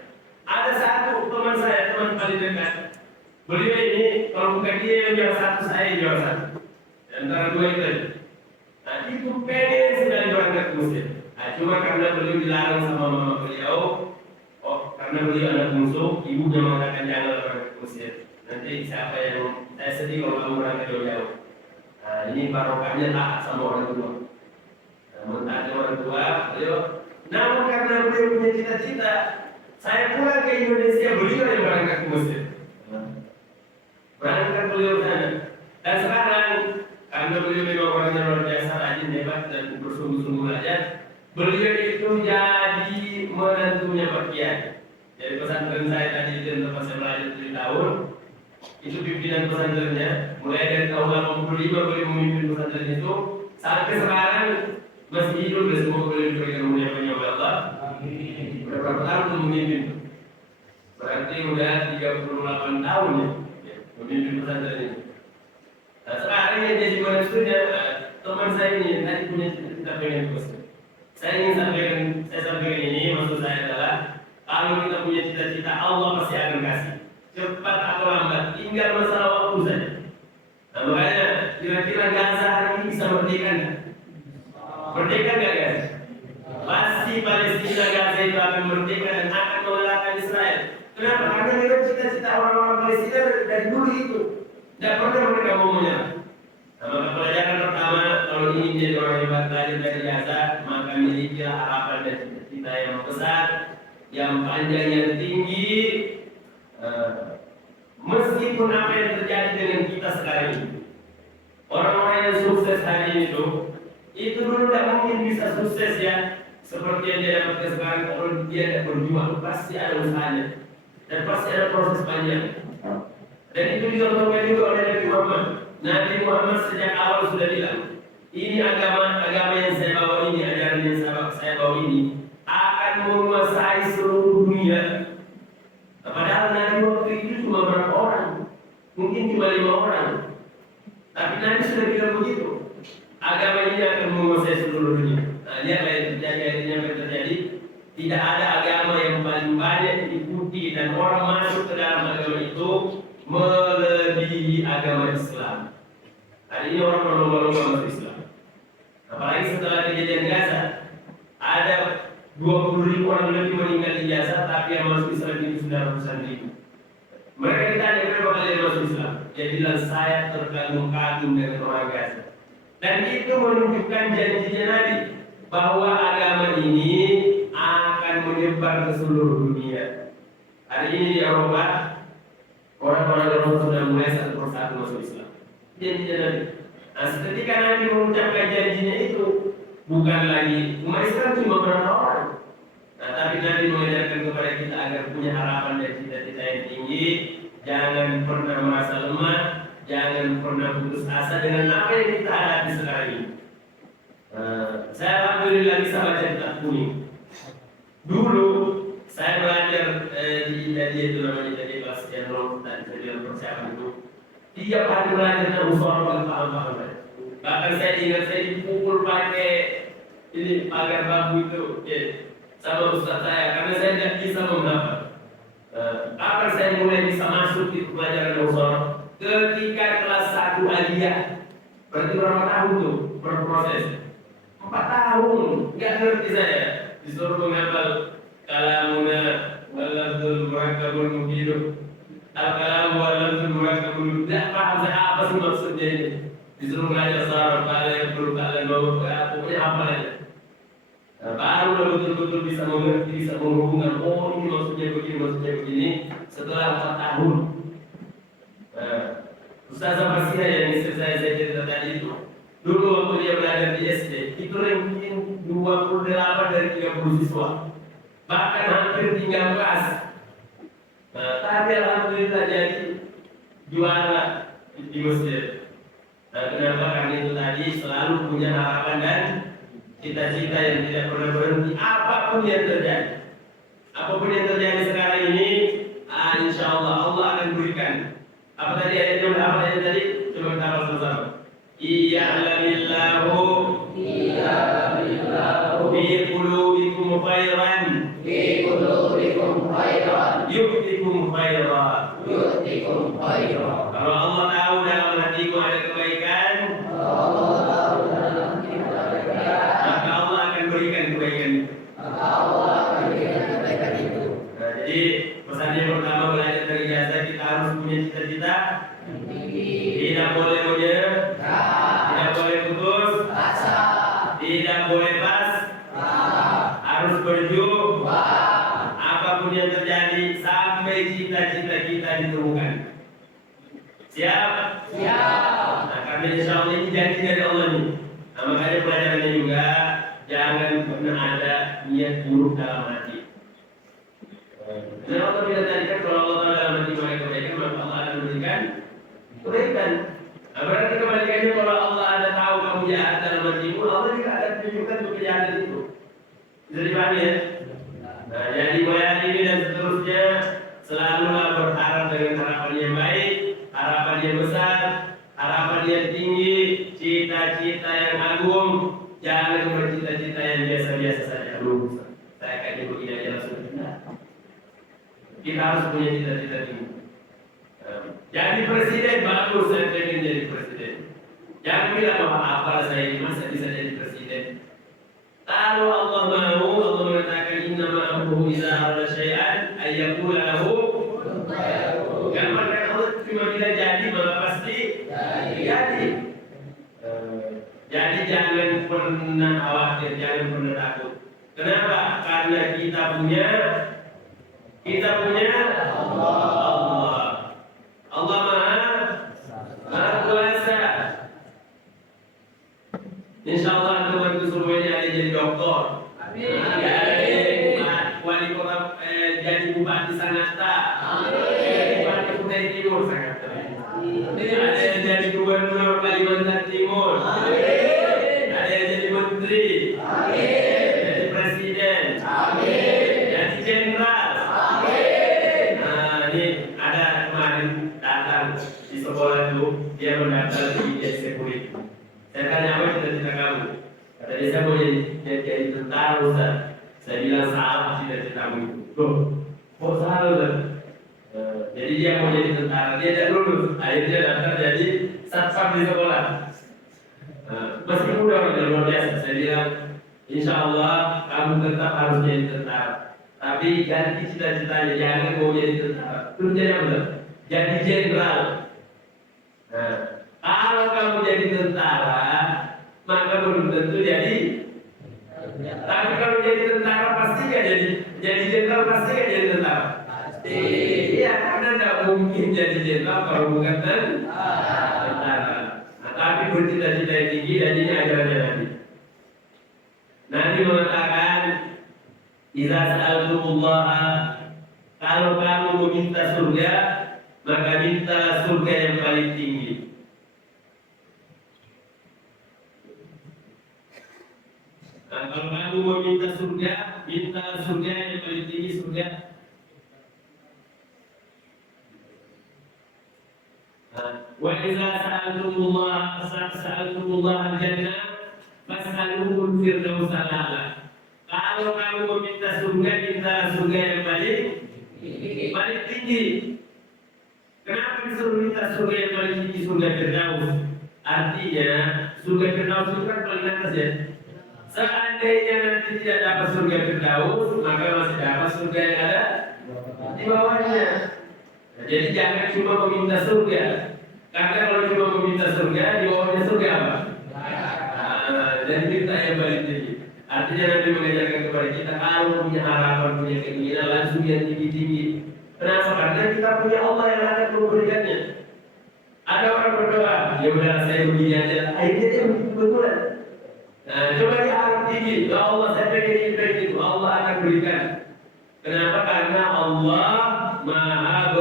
Ada satu teman saya, teman paling dekat. Beliau ini kalau bukan dia yang juara satu, saya yang juara satu. Antara dua itu. Nah itu pengen sekali berangkat ke Mesir. Nah, cuma karena beliau dilarang sama mama beliau, karena beliau anak bungsu, ibunya mengatakan jangan berangkat ke Mesir. Nanti siapa yang saya sedih kalau kamu berangkat jauh-jauh. Nah ini barokahnya taat sama orang tua. Mentaati orang tua, beliau. Namun karena beliau punya cita-cita, saya pulang ke Indonesia, beliau yang berangkat ke Mesir. Berangkat beliau sana. Dan sekarang karena beliau memang orangnya luar biasa, rajin, hebat dan bersungguh-sungguh belajar, beliau itu jadi menantunya Pak Kiai. Jadi pesantren saya tadi di tempat saya belajar 7 tahun, itu pimpinan pesantrennya. Mulai dari tahun 85 beliau memimpin pesantren itu, sampai sekarang masih hidup dan semoga beliau diberikan umurnya oleh Allah. Berapa tahun itu memimpin? Berarti udah 38 tahun ya memimpin pesantren ini. Nah, sekarang yang jadi manusia, teman saya ini tadi punya cita-cita pengen bos. Saya ingin sampaikan ini, maksud saya adalah kalau kita punya cita-cita, Allah pasti akan kasih. Cepat atau lambat, tinggal masalah waktu saja. Nah, makanya kira-kira Gaza hari ini bisa merdeka nggak? Merdeka nggak guys? Pasti Palestina Gaza itu akan merdeka dan akan mengalahkan Israel. Kenapa? Karena mereka cita-cita orang-orang Palestina dari dulu itu. Tidak pernah mereka mau menyerah. Nah, maka pelajaran pertama, kalau ingin jadi orang hebat belajar dari Gaza, maka milikilah harapan dan cita-cita yang besar, yang panjang, yang tinggi. Meskipun apa yang terjadi dengan kita sekarang ini, orang-orang yang sukses hari ini itu dulu tidak mungkin bisa sukses ya. Seperti yang dia dapatkan sekarang, kalau dia tidak berjuang, pasti ada usahanya dan pasti ada proses panjang. Dan itu dicontohkan juga oleh Nabi Muhammad. Nabi Muhammad sejak awal sudah bilang, ini agama yang saya bawa ini, ajaran yang saya bawa ini akan menguasai seluruh dunia. Padahal Nabi waktu itu cuma berapa orang? Mungkin cuma 5 orang. Tapi Nabi sudah bilang begitu. Agama ini akan menguasai seluruh dunia. Nah, lihatlah yang terjadi, akhirnya yang terjadi. Tidak ada agama yang paling banyak diikuti dan orang masuk ke dalam agama itu melebihi agama Islam. Hari ini orang berlomba-lomba masuk Islam. Apalagi setelah kejadian Gaza, ada 20.000 orang lebih meninggal di Gaza, tapi yang masuk Islam itu sudah ratusan ribu. Mereka ditanya berapa kali yang masuk Islam? Dia bilang saya terkagum-kagum dengan orang Gaza. Dan itu menunjukkan janjinya Nabi bahwa agama ini akan menyebar ke seluruh dunia. Hari ini di Eropa, orang-orang Eropa sudah mulai satu persatu masuk Islam. Janjinya Nabi. Nah, ketika Nabi mengucapkan janjinya itu, bukan lagi umat Islam cuma berapa orang. Nah, tapi Nabi mengajarkan kepada kita agar punya harapan dan cita-cita yang tinggi, jangan pernah merasa lemah, jangan pernah putus asa dengan apa yang kita hadapi sekarang ini. Saya alhamdulillah bisa baca kitab kuning. Dulu saya belajar di tadi itu namanya tadi kelas general dan jadi persiapan itu. Tiap hari belajar tentang usul paham-paham. Bahkan saya ingat saya dipukul pakai ini pagar bambu itu, sama ustaz saya karena saya tidak bisa memdapat. Kapan saya mulai bisa masuk di pelajaran usul? Ketika kelas 1 aliyah. Berarti berapa tahun tuh berproses? 4 tahun, nggak ngerti saya. Disuruh menghafal kalam bisa mengerti, bisa menghubungkan, oh ini maksudnya begini, setelah 4 tahun. Ustazah Marsia yang istri saya cerita tadi itu, dulu waktu dia belajar di SD, itu ranking 28 dari 30 siswa. Bahkan hampir tinggal kelas. Tapi alhamdulillah jadi juara di masjid. Kenapa? Karena itu tadi selalu punya harapan dan cita-cita yang tidak pernah berhenti apapun yang terjadi. Apapun yang terjadi sekarang ini, insya Allah akan berikan. Apa tadi ayatnya? Apa ayatnya tadi? Coba kita bahas bersama. Iya'lamillahu fi qulubikum khairan yu'tikum khairan. Kalau Allah tahu dalam hatimu ada kebaikan, maka Allah akan berikan kebaikan itu. Jadi pesan yang pertama belajar dari jasa, kita harus punya cita-cita, tidak boleh menyerah, tidak boleh putus, tidak boleh pas, harus berjuang, apapun yang terjadi sampai cita-cita kita ditemukan. Siap? Nah, karena insya Allah ini janji dari Allah nih. Nah, makanya pelajarannya juga jangan pernah ada niat buruk dalam hati. Dan Allah bilang tadi kan kalau Allah dalam hati mereka kebaikan, maka Allah akan memberikan kebaikan. Nah, berarti kebalikannya kalau Allah ada tahu kamu jahat dalam hatimu, Allah juga akan tunjukkan kejahatan itu. Bisa dipahami ya? Nah, jadi mulai ini dan seterusnya selalulah berharap dengan harapan yang baik, harapan yang besar, harapan yang tinggi, cita-cita yang agung. Jangan bercita-cita yang biasa-biasa saja. Aduh, saya kayaknya begini aja langsung. Kita harus punya cita-cita tinggi. Jadi presiden bagus, saya pengen jadi presiden. Jangan bilang bahwa apa saya ini masa bisa jadi presiden. Kalau Allah mau, Allah mengatakan inna ma'amruhu idza arada syai'an ay yaqula lahu kun fayakun. Kan Allah cuma bilang jadi maka pasti jadi. Jadi jangan pernah khawatir, jangan pernah takut. Kenapa? Karena kita punya Allah. Allah Maha Kuasa. Insya Allah teman-teman semuanya ada jadi dokter. Amin. Jadi wali kota jadi bupati Sangatta. Amin. Bupati Kutai Timur Sangatta. Ada yang jadi gubernur Kalimantan Timur. Amin. Ada yang jadi menteri. Amin. Jadi presiden. Amin. Jadi jenderal. Amin. Nah, ini ada kemarin datang di sekolah itu, dia mendaftar di security. Saya tanya apa cita-cita kamu? Katanya saya mau jadi tentara Ustaz. Saya bilang salah cita-citamu itu. Loh, kok salah Ustaz? Jadi dia mau jadi tentara, dia tidak lulus. Akhirnya daftar jadi satpam di sekolah. Masih muda orang luar biasa. Saya bilang, insya Allah kamu tetap harus jadi tentara. Tapi ganti cita-citanya, jangan mau jadi tentara. Terus jadi apa? Jadi jenderal. Kalau kamu jadi tentara, maka belum tentu jadi. Tapi kalau jadi tentara pasti nggak jadi jenderal pasti nggak jadi tentara. Pasti. Iya, karena nggak mungkin jadi jenderal kalau bukan tentara. Nah, tapi bercita-cita yang tinggi dan ini ajarannya Nabi. Nabi mengatakan, "Idza sa'altumullah, kalau kamu meminta surga, maka minta surga yang paling tinggi." Nah, kalau kamu mau minta surga yang paling tinggi surga. Wa idza sa'altumullah al-jannah fas'aluhu al-firdaus al-a'la. Kalau kamu meminta surga, minta surga yang paling tinggi. Kenapa disuruh minta surga yang paling tinggi, surga Firdaus? Artinya surga Firdaus itu kan paling atas ya. Seandainya nanti tidak dapat surga Firdaus, maka masih dapat surga yang ada di bawahnya. Jadi jangan cuma meminta surga. Karena kalau cuma meminta surga, di bawahnya surga apa? Dan minta yang paling tinggi. Artinya Nabi mengajarkan kepada kita kalau punya harapan, punya keinginan langsung yang tinggi-tinggi. Kenapa? Karena kita punya Allah yang akan memberikannya. Ada orang berdoa, ya udah saya begini aja. Akhirnya dia betulan. Nah, coba dia harap tinggi. Ya Allah, saya pengen ini, Allah akan berikan. Kenapa? Karena Allah Maha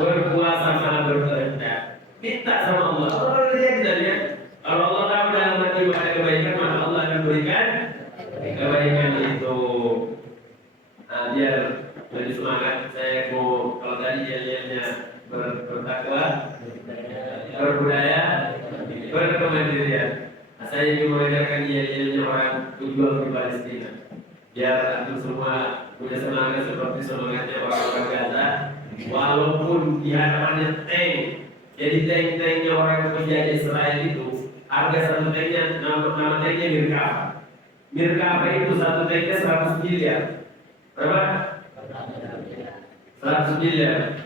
berkuasa, Maha berkehendak. Minta sama Allah. Allah berkehendak sebenarnya. Kalau Allah tahu dalam hati ada kebaikan, maka Allah akan berikan kebaikan itu. Nah, biar lebih semangat, saya mau kalau tadi yel-yelnya bertakwa, berbudaya, berkemandirian. Nah, saya ingin mengajarkan yel-yelnya orang tujuan di Palestina. Biar antum semua punya semangat seperti semangatnya orang-orang Gaza, walaupun di hadapannya tank. Jadi tank-tanknya orang penjajah Israel itu, harga satu tanknya, nama tanknya Mirkava. Mirkava itu satu tanknya 100 miliar. Berapa? 100 miliar.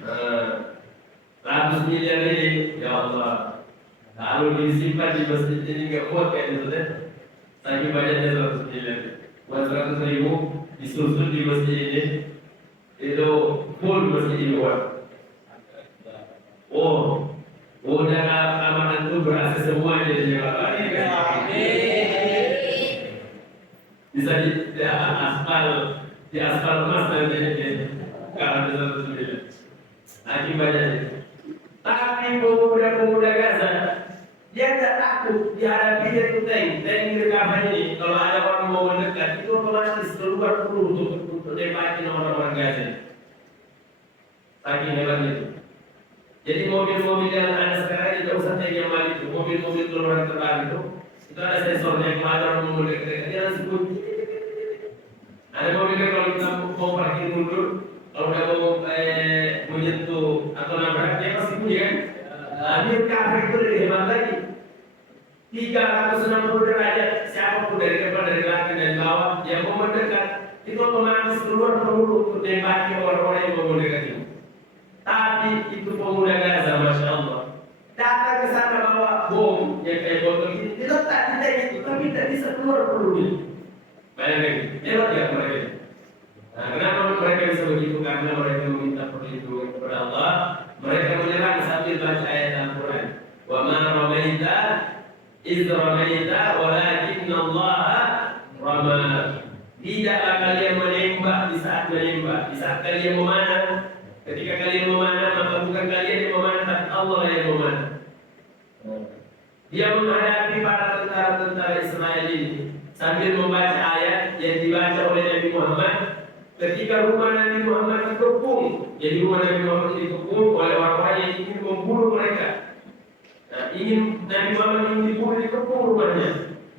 100 miliar ini, ya Allah. Kalau disimpan di masjid ini nggak kuat kayak gitu deh. Saking banyaknya 100 miliar. Buat 100.000 disusun di masjid ini, itu full masjid ini kuat. Oh, udah kamar itu berasa semua jadi bisa di aspal emas nanti kalau ada 100 miliar. Akibatnya. Tapi pemuda-pemuda Gaza dia tidak takut dihadapi itu tank Mirkava ini. Kalau ada orang mau mendekat itu otomatis keluar peluru untuk nembakin orang-orang Gaza. Saking hebatnya itu. Jadi mobil-mobil yang ada sekarang tidak usah tank yang mati itu, mobil-mobil keluaran terbaru itu ada sensornya. Kalau ada orang mau mendekat dia langsung bunyi. Ada mobil kalau kita mau parkir mundur, kalau udah mau menyentuh atau nabrak dia pasti bunyi kan? Mirkava itu lebih hebat lagi. 360 derajat, siapapun dari depan, dari belakang, dari bawah yang mau mendekat itu otomatis keluar peluru untuk menembaki orang-orang yang mau mendekat itu. Tapi itu pemuda Gaza, masya Allah, datang ke sana bawa bom yang kayak botol ini, diletak di tank itu, tapi tidak bisa keluar pelurunya. Bayangkan, hebat ya mereka. Nah, kenapa mereka bisa begitu? Karena mereka meminta perlindungan kepada Allah. Mereka menyerang sambil baca ayat Al-Quran. Wa ma ramaita iz ramaita walakinna Allah rama. Tidaklah kalian menembak di saat menembak, di saat kalian memanah. Ketika kalian memanah, maka bukan kalian yang memanah, tapi Allah yang memanah. Dia menghadapi para tentara-tentara Israel ini sambil membaca ayat yang dibaca oleh Nabi Muhammad. Ketika rumah Nabi Muhammad dikepung, jadi rumah Nabi Muhammad dikepung oleh orang-orang yang ingin membunuh mereka. Nah, Nabi Muhammad ingin dibunuh, dikepung rumahnya.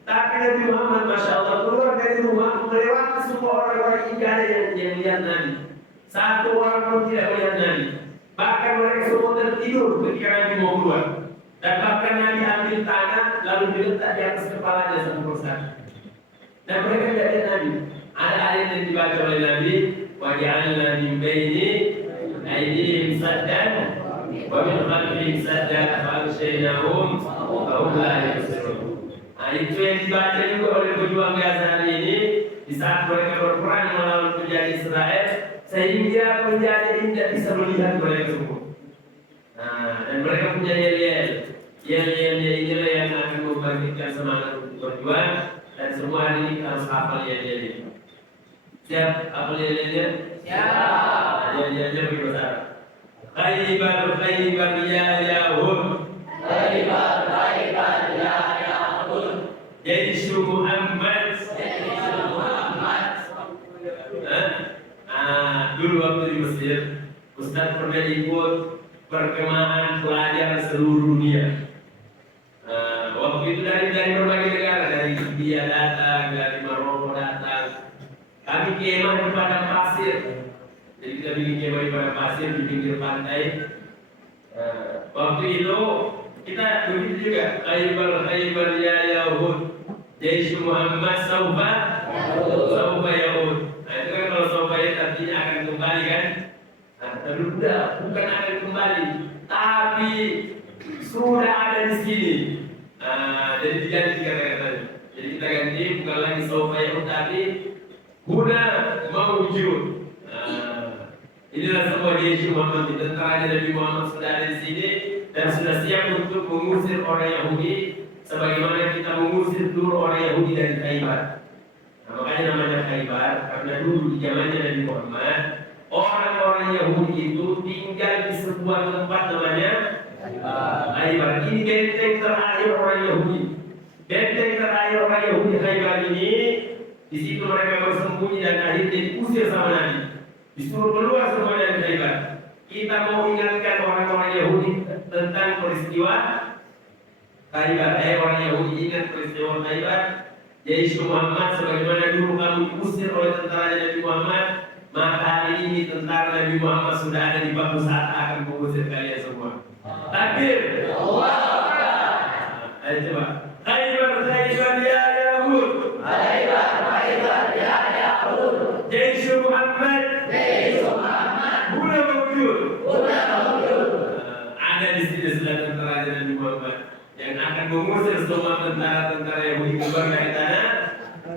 Tapi Nabi Muhammad, masya Allah, keluar dari rumah melewati semua orang-orang yang ada yang melihat Nabi. Satu orang pun tidak melihat Nabi. Bahkan mereka semua tertidur ketika Nabi mau keluar. Dan bahkan Nabi ambil tanah lalu diletak di atas kepalanya satu persatu. Dan mereka tidak lihat Nabi. Ada ayat yang dibaca oleh Nabi, waja'alna min baini aydihim saddan wa min khalfihim saddan fa aghshaynahum fa hum la yubsirun. Nah, itu yang dibaca juga oleh pejuang Gaza ini di saat mereka berperang melawan penjajah Israel, sehingga penjajah ini tidak bisa melihat mereka semua. Nah, dan mereka punya yel-yel. Yel-yelnya inilah yang akan membangkitkan semangat untuk berjuang. Dan semua hari ini harus hafal yel-yel ini. Siap hafal yel-yelnya? Siap. Yel-yelnya berbahasa Khaybar, Khaybar ya Yahud. Khaybar, Khaybar ya Yahud. Jaishu Muhammad. Jaishu Muhammad. Dulu waktu di Mesir, Ustaz pernah ikut perkemahan pelajar seluruh dunia. Waktu itu dari berbagai negara, dari India datang, dari Maroko datang. Kami kemah di padang pasir. Jadi kita bikin kemah di padang pasir di pinggir pantai. Waktu itu kita begitu juga. Khaybar ya Yahud. Jaishu Muhammad saufa Yahud. Nah itu kan kalau saufa ya artinya akan kembali kan. Nah tapi bukan akan kembali, tapi sudah ada di sini. Jadi diganti kata-katanya. Jadi kita ganti bukan lagi sofa yang tadi, guna mewujud. Inilah sebuah Yesus Muhammad, tentaranya Nabi Muhammad sudah ada di sini dan sudah siap untuk mengusir orang Yahudi, sebagaimana kita mengusir dulu orang Yahudi dari Khaybar. Nah, makanya namanya Khaybar karena dulu di zamannya Nabi Muhammad orang-orang Yahudi itu tinggal di sebuah tempat namanya Khaybar. Ini benteng terakhir orang Yahudi. Benteng terakhir orang Yahudi Khaybar ini, di situ mereka bersembunyi dan akhirnya diusir sama Nabi. Disuruh keluar semua dari Khaybar. Kita mau ingatkan orang-orang Yahudi tentang peristiwa Khaybar. Orang Yahudi ingat peristiwa Khaybar. Yesus Muhammad sebagaimana dulu kamu diusir oleh tentara Nabi Muhammad, maka hari ini tentara Nabi Muhammad sudah ada di bangku saat akan mengusir kalian semua. Takbir. Allah. Ayo coba. Khaybar, Khaybar ya Yahud. Khaybar, Khaybar ya Yahud. Yesus Muhammad. Yesus Muhammad. Bulan mawjud. Bulan mawjud. Ada di sini sudah tentara Nabi Muhammad yang akan mengusir semua tentara-tentara Yahudi keluar dari tanah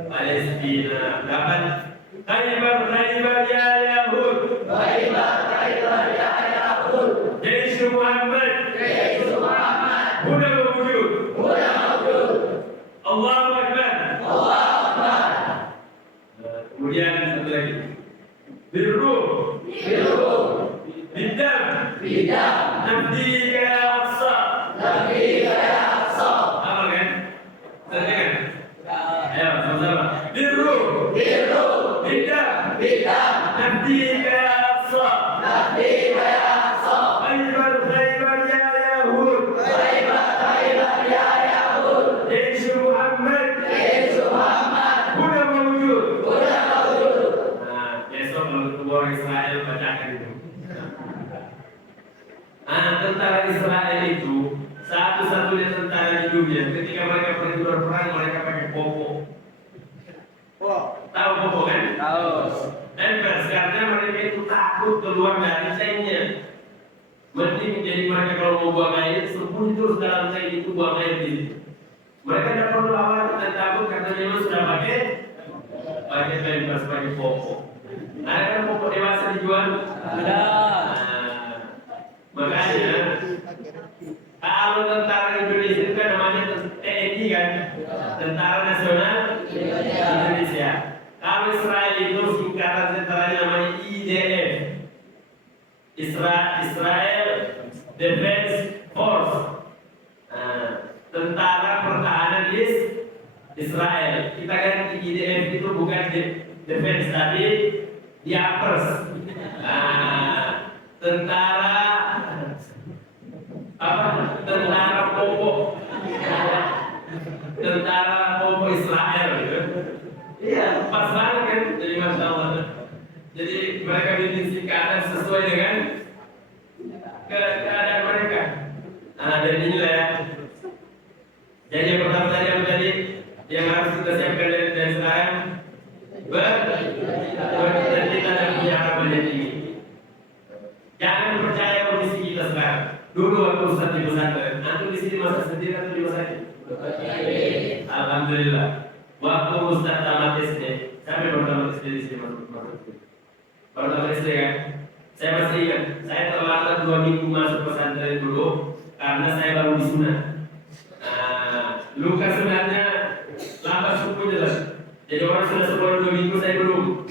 Palestina. Dapat Khaybar, Khaybar ya Yahud. Khaybar, Khaybar ya Yahud. Yesus Muhammad. Yesus Muhammad. Bulan mawjud. Bulan mawjud. Allahu Akbar. Allahu Akbar. Kemudian satu lagi. Birruh. Birruh. Bidam. Bidam. Nabdika ya Aqsa. Nabdika ya Aqsa. Apa kan? Tanya kan? Ayo sama-sama. Birruh. Birruh. Bidam. Bidam. Nabdika ya Aqsa. Nabdika ya Aqsa. Khaybar, Khaybar ya Yahud. Khaybar, Khaybar ya Yahud. Yesus Muhammad. Yesus Muhammad. Bulan mawjud. Bulan mawjud. Nah, besok kalau ketemu orang Israel bacakan itu. Tentara Israel itu satu-satunya tentara di dunia. Ketika mereka pergi berperang, mereka pakai popo. Tahu popo kan? Tahu. Embers, karena mereka itu takut keluar dari cairnya. Mending jadi mereka kalau mau buang air, sembunyi terus dalam cair itu buang air di situ. Mereka tidak perlu awal dan takut karena memang sudah pakai embers, pakai popo. Ada kan popo dewasa dijual? Ada. Makanya kalau tentara Indonesia itu kan namanya TNI kan, Tentara Nasional Indonesia. Kalau Israel itu singkatan tentaranya namanya IDF, Israel Defense Force, Tentara Pertahanan Israel. Kita ganti IDF itu bukan defense tapi diapers. Tentara popo, tentara popo Israel, gitu. Iya, pas banget kan? Jadi masya Allah. Jadi mereka bikin singkatan sesuai dengan keadaan mereka. Dan inilah ya. Jadi yang pertama tadi yang harus kita siapkan dari sekarang bercita-cita dan punya harapan yang tinggi. Jangan percaya kondisi kita sekarang. Dulu waktu Ustaz di pesantren, antum di sini masa sendiri atau di masjid? Alhamdulillah. Waktu Ustaz tamat SD, sampai baru tamat SD di sini baru tamat SD kan? Saya masih ingat, saya terlambat 2 minggu masuk pesantren dulu karena saya baru disunat. Luka sunatnya lambat suku jelas. Jadi orang sudah sekolah 2 minggu, saya belum.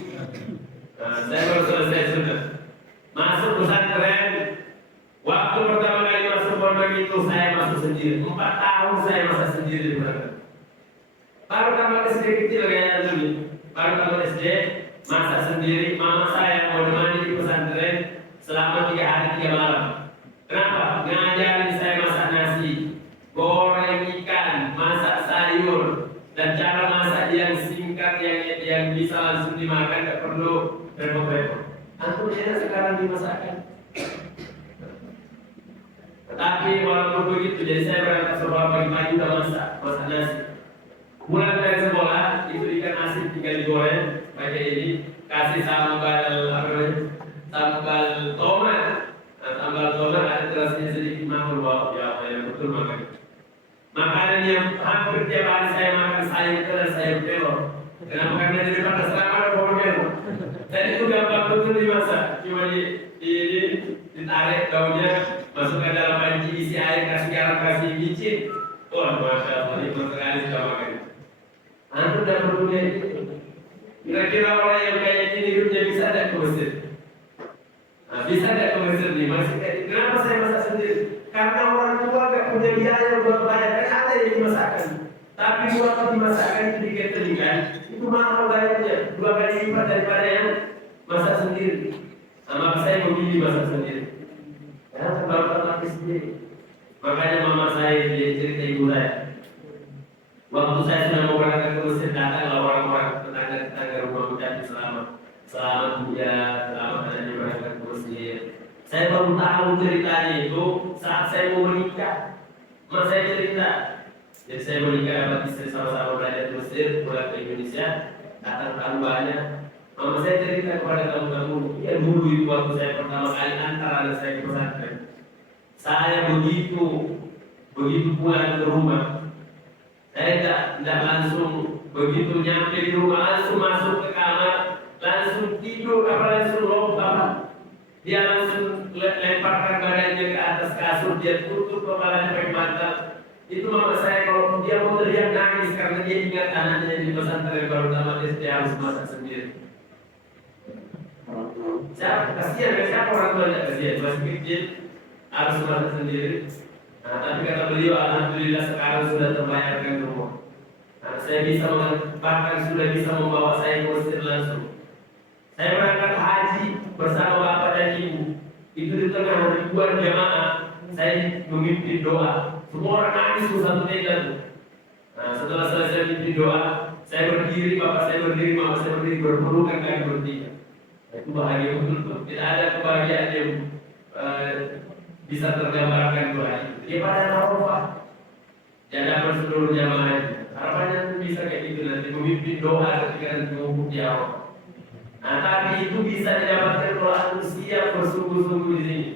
Saya baru selesai sunat. Masuk pesantren. Waktu pertama kali masuk pondok itu saya masuk sendiri. 4 tahun saya masak sendiri di belakang. Baru tamat SD kecil kayaknya dulu. Baru tamat SD masak sendiri. Mama saya mau menemani di pesantren selama 3 hari 3 malam. Kenapa? Ngajarin saya masak nasi, goreng ikan, masak sayur, dan cara masak yang singkat yang bisa langsung dimakan, tidak perlu repot-repot. Antum enak sekarang dimasakkan. Tapi walaupun begitu, jadi saya berangkat sekolah pagi-pagi udah masak nasi. Pulang dari sekolah, itu ikan asin tinggal digoreng pakai ini, kasih sambal tomat. Sambal tomat ada terasnya sedikit mahal, wow, ya Allah, yang betul makan. Makanan yang hampir tiap hari saya makan sayur Kenapa? Karena di depan asrama ada pohon kelor. Dan itu gampang betul dimasak. Cuma ditarik daunnya, masuk ke dalam panci, isi air, kasih garam, kasih micin. Wah, masya Allah, nikmat sekali sudah makan. Antum udah berdunia itu. Kira-kira orang yang kayak gini hidupnya bisa ada ke Mesir? Nah, bisa ada ke Mesir nih? Masih kayak kenapa saya masak sendiri? Karena orang tua gak punya biaya buat bayar, kan ada yang dimasakkan. Tapi waktu dimasakkan itu di catering kan, itu mahal bayarnya, 2 kali lipat daripada yang masak sendiri. Maka saya memilih masak sendiri. Karena sebab mati sendiri. Makanya mama saya dia cerita ibu saya. Waktu saya sudah mau berangkat ke Mesir, datanglah orang-orang tetangga rumah menjadi selamat ya, selamat adanya berangkat ke Mesir. Saya baru tahu ceritanya itu saat saya mau menikah. Mas saya cerita. Jadi saya menikah dapat istri sama-sama belajar di Mesir, pulang ke Indonesia, datang taruhannya. Mama saya cerita kepada kamu-kamu, ya dulu itu waktu saya pertama kali antar anak saya ke pesantren. Saya begitu pulang ke rumah, saya tidak langsung begitu nyampe di rumah langsung masuk ke kamar, langsung tidur, langsung lompat. Dia langsung lemparkan badannya ke atas kasur, dia tutup kepalanya pakai bantal. Itu mama saya kalau dia mau teriak nangis karena dia ingat anaknya di pesantren baru tamat SD harus masak sendiri. Siapa orang tua tidak kasihan, masih kecil harus masak sendiri. Nah, tapi kata beliau, alhamdulillah sekarang sudah terbayarkan semua. Nah, saya bisa bahkan sudah bisa membawa saya ke Mesir langsung. Saya berangkat haji bersama bapak dan ibu. Itu di tengah ribuan jamaah, saya memimpin doa. Semua orang nangis satu meja tuh. Nah, setelah selesai memimpin doa, saya berdiri, bapak saya berdiri, mama saya berdiri, berpelukan kaki bertiga. Itu bahagia betul-betul. Tidak ada kebahagiaan yang bisa tergambarkan doa itu. Dia pada Arafah, jadakan seluruh jamaah. Harapannya itu bisa kayak gitu nanti memimpin doa ketika nanti mengumpul di Arafah. Nah, tapi itu bisa didapatkan kalau antum siap bersungguh-sungguh di sini.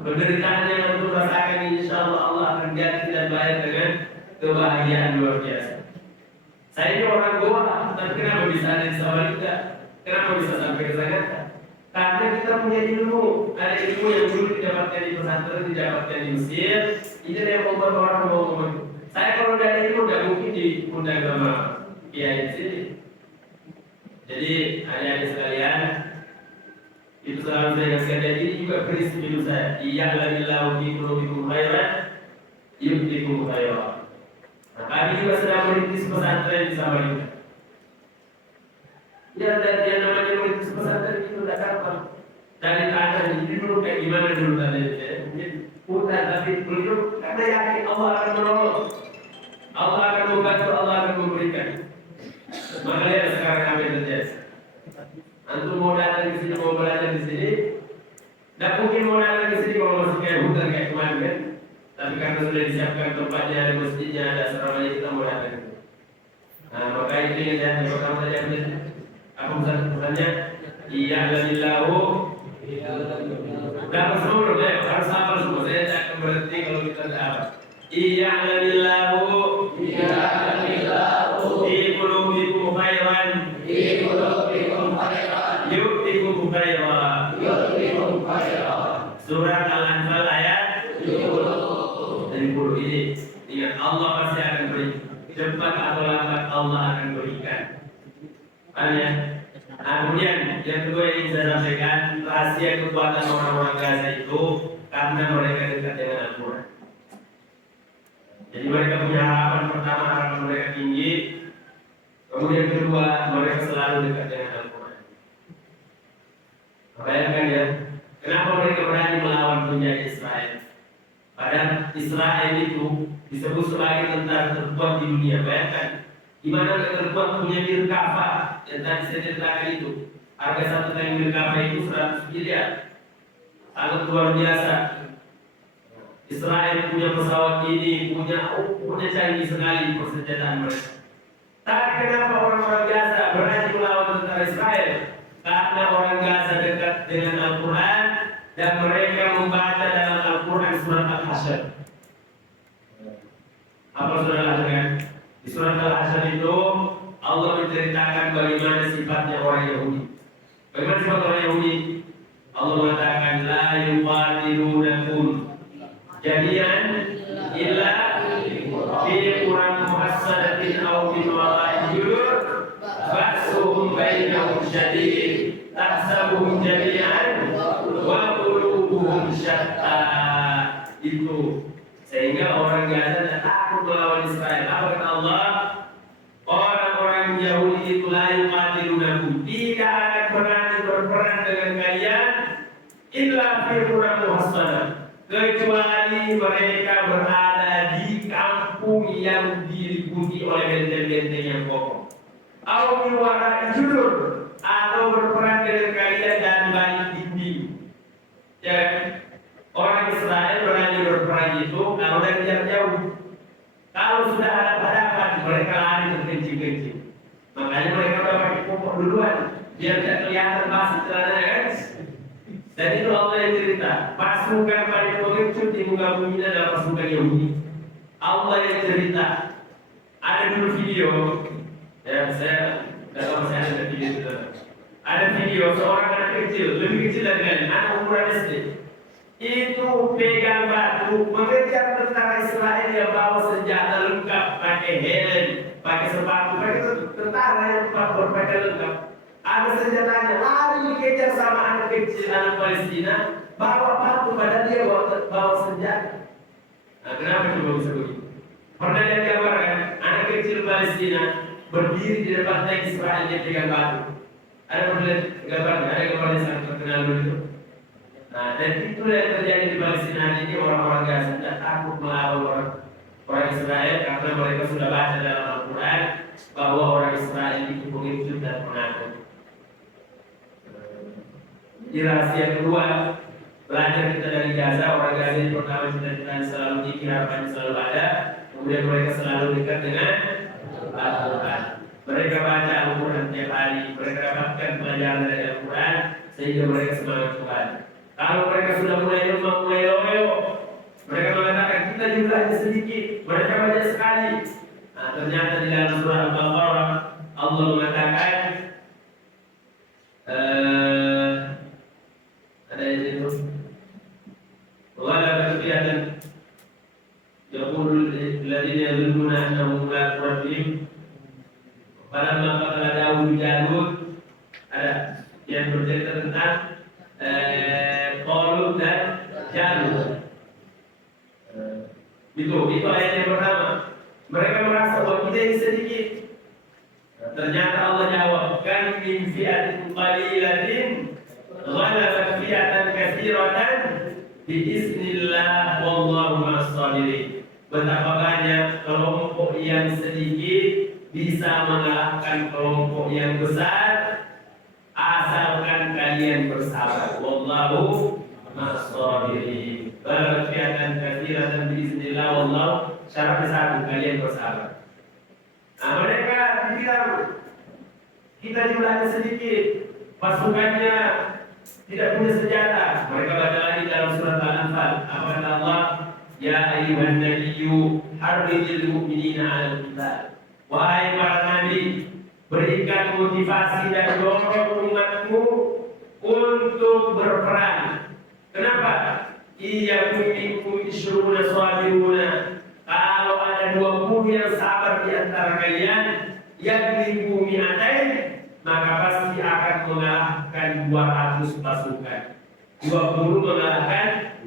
Penderitaan yang antum rasakan, insya Allah akan ganti dan bayar dengan kebahagiaan luar biasa. Saya ini orang Goa, tapi kenapa bisa ada di Samarinda? Kenapa bisa sampai ke sana? Karena kita punya ilmu, ada ilmu yang dulu didapatkan di pesantren, didapatkan di Mesir. Ini yang membuat orang mau ngomong. Saya kalau tidak ada ilmu, tidak mungkin diundang sama kiai di sini. Jadi adik-adik sekalian, itu selalu saya kasih dan ini juga prinsip hidup saya. Iya'lamillahu fi qulubikum khairan yu'tikum khairan. Nah, kami juga sedang merintis pesantren di Samarinda. Ya, dan yang namanya merintis pesantren itu tidak gampang. Dari tanah ini dulu kayak gimana dulu tadinya? Mungkin hutan, tapi belum karena yakin Allah akan menolong, Allah akan membantu, Allah akan memberikan. Makanya sekarang apa yang terjadi? Antum mau datang ke sini, mau belajar di sini, tidak mungkin mau datang ke sini kalau masih kayak hutan kayak kemarin kan? Tapi karena sudah disiapkan tempatnya, ada masjidnya, ada asramanya, kita mau datang. Nah, maka itu yang saya pertama saja benar. Apa pesannya? Iya'lamillahu. Dapat semua belum ya? Harus hafal semua. Saya tidak akan berhenti kalau kita tidak hafal. Iya'lamillahu. Fi qulubikum khairan. Yu'tikum khairan. Surat Al-Anfal ayat 70 ini. Ingat, Allah pasti akan beri. Cepat atau lambat Allah akan berikan. Ya. Nah, kemudian yang kedua yang ingin saya sampaikan, rahasia kekuatan orang-orang Gaza itu karena mereka dekat dengan Al-Quran. Jadi mereka punya harapan pertama, harapan mereka tinggi. Kemudian kedua, mereka selalu dekat dengan Al-Quran. Bayangkan ya, kenapa mereka berani melawan penjajah Israel? Padahal Israel itu disebut sebagai tentara terkuat di dunia. Bayangkan, di mana terkuat punya Mirkava yang tadi saya ceritakan itu. Harga satu tank Mirkava itu 100 miliar. Sangat luar biasa. Israel punya pesawat ini, punya canggih sekali persenjataan mereka. Tapi kenapa orang-orang Gaza berani melawan tentara Israel? Karena orang Gaza dekat dengan Al-Quran dan mereka membaca dalam Al-Quran surat Al-Hasyr. Apa surat Al-Hasyr kan? Di surat Al-Hasyr itu Allah menceritakan bagaimana sifatnya orang Yahudi. Bagaimana sifat orang Yahudi? Allah mengatakan la yuqatilunakum jami'an illa fi quran muhassanatin aw min wara'i judur ba'suhum bainahum syadid tahsabuhum jami'an wa qulubuhum syatta. Itu sehingga orang Gaza tidak takut melawan Israel. Apa kata Allah? Orang-orang Yahudi itu la yuqatilunakum, tidak akan berani berperang dengan kalian illa fi quran muhassanah, kecuali mereka berada di kampung yang diliputi oleh benteng-benteng yang kokoh. Atau min wara'i judur, atau berperang dengan kalian dan balik dinding. Ya, orang Israel berani berperang itu kalau dari jarak jauh. Kalau sudah ada hadapan, mereka lari terkencing-kencing. Makanya mereka udah pakai pokok duluan, biar tidak kelihatan basi celananya, kan? Dan itu Allah yang cerita. Pasukan paling pengecut di muka bumi adalah pasukan Yahudi. Allah yang cerita. Ada dulu video, ya saya tidak tahu saya ada video itu. Ada video seorang anak kecil, lebih kecil dari kalian, anak umuran SD. Itu pegang batu mengejar tentara Israel yang bawa senjata lengkap, pakai helm, pakai sepatu, pakai tentara yang berpakaian lengkap. Ada senjatanya, lari dikejar sama anak kecil anak Palestina, bawa batu padahal dia bawa senjata. Nah, kenapa coba bisa begitu? Pernah lihat gambar kan? Anak kecil Palestina berdiri di depan tank Israel dia pegang batu. Ada pernah lihat gambarnya? Ada gambar yang sangat terkenal dulu itu. Nah, dan itu yang terjadi di Palestina ini, orang-orang Gaza tidak takut melawan orang Israel karena mereka sudah baca dalam Al-Quran bahwa orang Israel itu pengecut dan penakut. Di rahasia kedua, belajar kita dari Gaza, orang Gaza yang pertama cita-cita selalu tinggi, harapan selalu ada, kemudian mereka selalu dekat dengan Al-Quran. Mereka baca Al-Quran tiap hari, mereka dapatkan pelajaran dari Al-Quran sehingga mereka semangat Tuhan. Kalau mereka sudah mulai lemah, mulai loyo, mereka mengatakan kita jumlahnya sedikit, mereka banyak sekali. Nah, ternyata di dalam surah Al-Baqarah Allah mengatakan ada yang itu wala kafiyatan yaqulu alladziina yadhunnuna annahum mulaqu rabbihim falamma qatala Daud Jalut. Ada yang bercerita tentang Qalut dan Jalut. Itu ayat yang pertama. Mereka merasa bahwa kita ini sedikit. Ternyata Allah jawab, kan min fi'atin qalilatin ghalabat fi'atan katsiratan biiznillah wallahu ma'as-sabirin. Betapa banyak kelompok yang sedikit bisa mengalahkan kelompok yang besar asalkan kalian bersabar. Wallahu ma'as-sabirin. Ghalabat fi'atan katsiratan biiznillah wallahu, syaratnya satu, kalian bersabar. Nah, mereka bilang kita jumlahnya sedikit, pasukannya tidak punya senjata. Mereka baca lagi dalam surat Al-Anfal. Apa kata Allah? Ya ayyuhan nabiyyu harridil mu'minina 'alal qital. Wahai para nabi, berikan motivasi dan dorong umatmu untuk berperang. Kenapa? Iyyakum minkum isyruna sabiruna. Kalau ada 20 yang sabar di antara kalian, yang ribu mi'atain, maka pasti akan mengalahkan 200 pasukan. 20 mengalahkan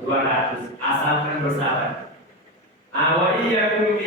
200, asalkan bersabar. Awaiyakum